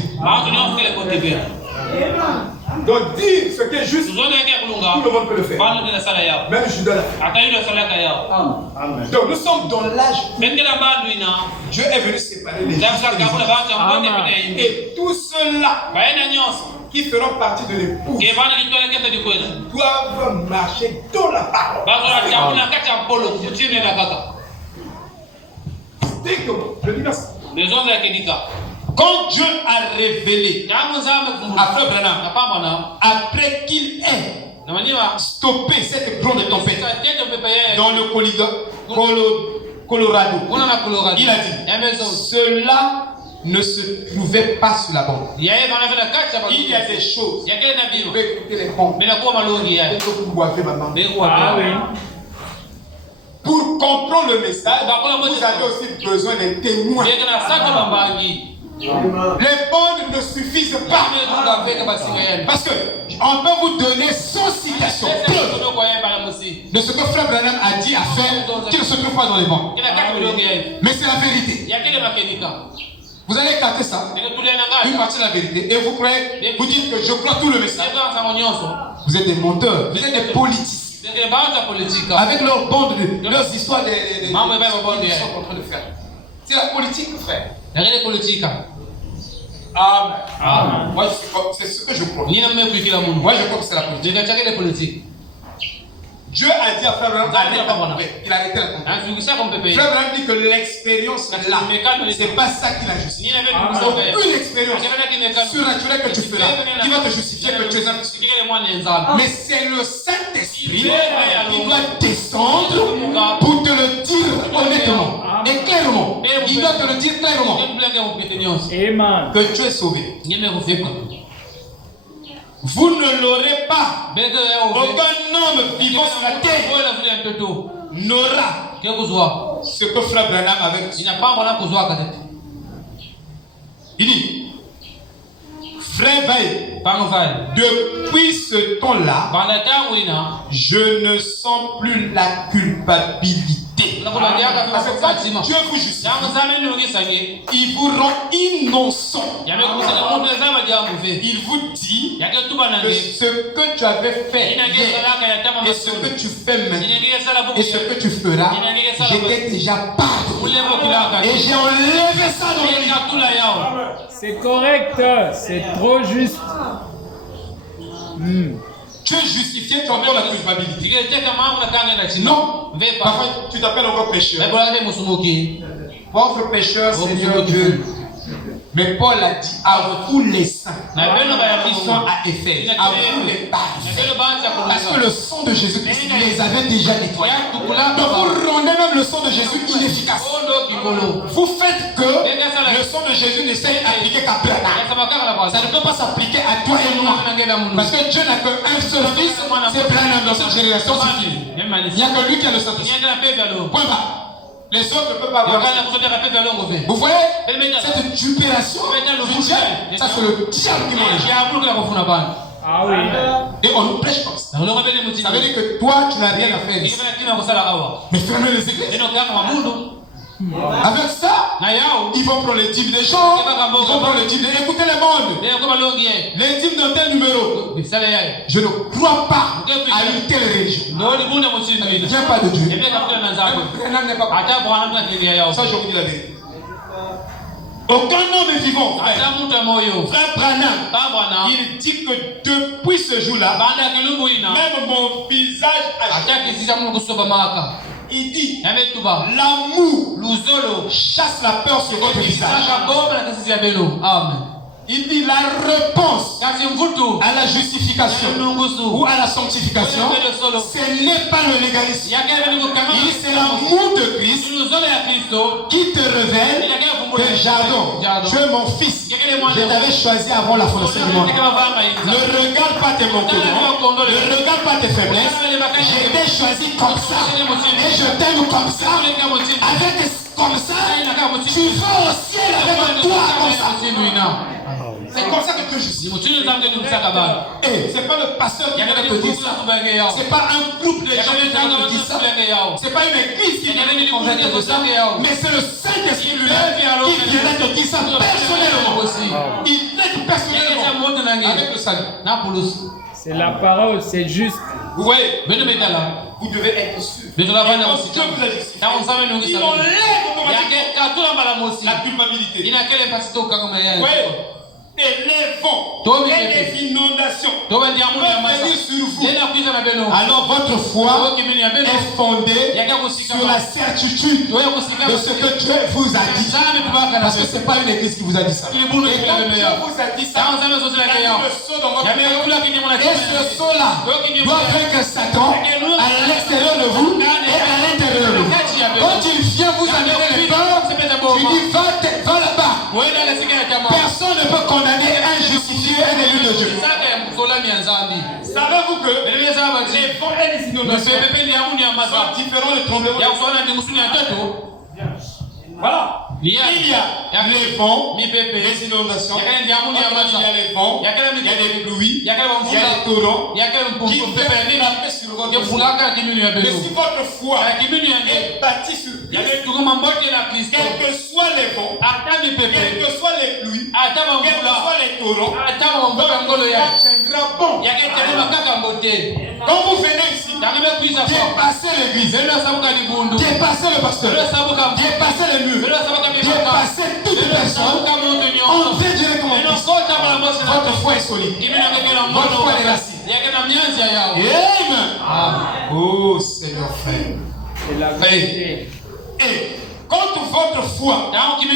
Donc dire ce qui est juste, tout le monde peut le faire. Même Judas l'a fait. Donc nous sommes dans l'âge où Dieu est venu séparer les justes et tous ceux-là qui feront partie de l'épouse doivent marcher dans la parole. Je dis merci. Quand Dieu a révélé à Frère Branham, après qu'il ait stoppé cette grande tempête dans le Colorado, il a dit, cela ne se trouvait pas sur la bombe. Il y a des choses. Vous pouvez écouter les bombes. Et que vous boivez maintenant. Pour comprendre le message, vous avez aussi besoin des témoins. Les bonnes ne suffisent pas. Parce qu'on peut vous donner 100 citations de ce que Frère Branham a dit à faire qui ne se trouve pas dans les bancs. Mais c'est la vérité. Vous allez capter ça, une partie de la vérité, et vous croyez, vous dites que je crois tout le message. Vous êtes des menteurs, vous êtes des politiciens. Avec leurs bandes, leurs histoires de sont en train de faire. C'est la politique, frère. Amen. Moi, c'est ce que je crois. Moi, je crois que c'est la politique. Dieu a dit à Frère Branham, il a arrêté la compagnie. Frère Branham dit que l'expérience là, c'est pas ça qui l'a justifié. Aucune expérience surnaturelle que tu feras qui va te justifier que tu es un justifié. Mais c'est le Saint-Esprit qui doit descendre pour te le dire honnêtement et clairement. Il doit te le dire clairement que tu es sauvé. Vous ne l'aurez pas. Aucun homme vivant sur la terre n'aura ce que Frère Branham avait. Il dit, Frère Veil, depuis ce temps-là, je ne sens plus la culpabilité Parce que quand Dieu vous justifie, il vous rend innocent. Il vous dit que ce que tu avais fait hier et ce que tu fais maintenant et ce que tu feras, j'étais déjà pardonné. Et j'ai enlevé ça dans le livre. C'est correct, c'est trop juste. Tu es justifié, tu as encore la culpabilité. Non, parfois tu t'appelles encore pécheur. Pauvre pécheur, Seigneur Dieu. Mais Paul a dit à tous les saints qui sont à Éphèse, à tous les parfaits. Parce que le sang de Jésus les avait déjà nettoyés. Donc vous rendez même le sang de Jésus inefficace. Vous faites que le sang de Jésus ne s'est appliqué qu'à Branham. Ça ne peut pas s'appliquer à toi et moi. Parce que Dieu n'a qu'un seul fils, c'est Branham. Dans cette génération, c'est fini. Il n'y a que lui qui a le Saint-Esprit. Point barre. Les autres ne peuvent pas avoir. Vous voyez cette dupération, ça c'est le diable qui mange. Ah oui. Et on nous prêche comme ça. Ça veut dire que toi tu n'as rien à faire ici. Mais fermez les églises. Avec ça, ils vont prendre les dîmes des gens. Ils vont prendre les dîmes. Écoutez le monde. Les dîmes d'un tel numéro. Je ne crois pas à une telle religion. Il ne vient pas de Dieu. Ça, je vous dis la vérité. Aucun homme vivant, frère Branham, il dit que depuis ce jour-là, même mon visage a... Il dit, l'amour chasse la peur sur votre visage. Amen. Il dit la réponse à la justification ou à la sanctification, ce n'est pas le légalisme. Il dit c'est l'amour de Christ qui te révèle que Jardon, tu es mon fils. Je t'avais choisi avant la fondation du monde. Ne regarde pas tes manquements, ne regarde pas tes faiblesses. Je t'ai choisi comme ça et je t'aime comme ça. Avec comme ça, tu vas au ciel avec toi comme ça. C'est comme ça que Dieu justifie. Et c'est pas le pasteur qui vient te dire ça. C'est pas un groupe de gens qui vient te dire ça. C'est pas une église qui vient te convaincre de ça. Mais c'est le Saint-Esprit lui-même qui vient te dire ça personnellement. Il t'aide personnellement avec le salut. C'est la parole, c'est juste. Vous voyez, vous devez être sûr. Et quand Dieu vous a justifié, il enlève la culpabilité. Vous voyez, et les vents et les inondations peuvent venir sur vous. Alors votre foi est fondée sur la certitude de ce que Dieu vous a dit. Parce que ce n'est pas une église qui vous a dit ça. Et quand Dieu vous a dit ça, il a mis le sceau dans votre main. Et ce sceau-là doit vaincre Satan à l'extérieur de vous et à l'intérieur de vous. Quand il vient vous amener les peurs, il dit va là-bas. Personne ne peut condamner un justifié, un élu de Dieu. Savez-vous que les vents et les inondations sont différents de tremblements de terre? Voilà. Il y a les vents, les inondations, il y a les vents, il y a les pluies, il y a les torrents qui peuvent frapper sur votre foi. Mais si votre foi est bâtie sur Christ, quels que soient les vents, quelles que soient les pluies, quels que soient les torrents, votre foi tiendra bon. Quand vous venez ici, dépassez l'église, dépassez le pasteur, dépassez les murs, dépassez toutes les personnes, entrez directement en Christ. Votre foi est solide. Votre foi est racine. Amen. Oh Seigneur frère. C'est la vérité. Et quand votre foi est ancrée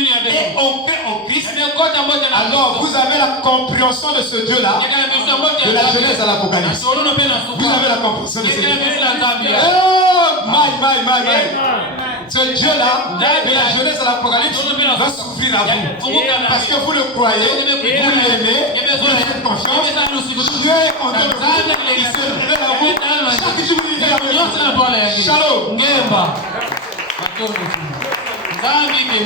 en Christ, alors vous avez la compréhension de ce Dieu-là, de la Genèse à l'Apocalypse. Vous avez la compréhension de ce Dieu. Oh, ce Dieu-là, de la Genèse à l'Apocalypse, va s'ouvrir à vous. Parce que vous le croyez, vous l'aimez, vous lui faites confiance. Dieu est en train de vous. Il se révèle à vous. Chaque jour, il est à vous. Shalom. Zambi ke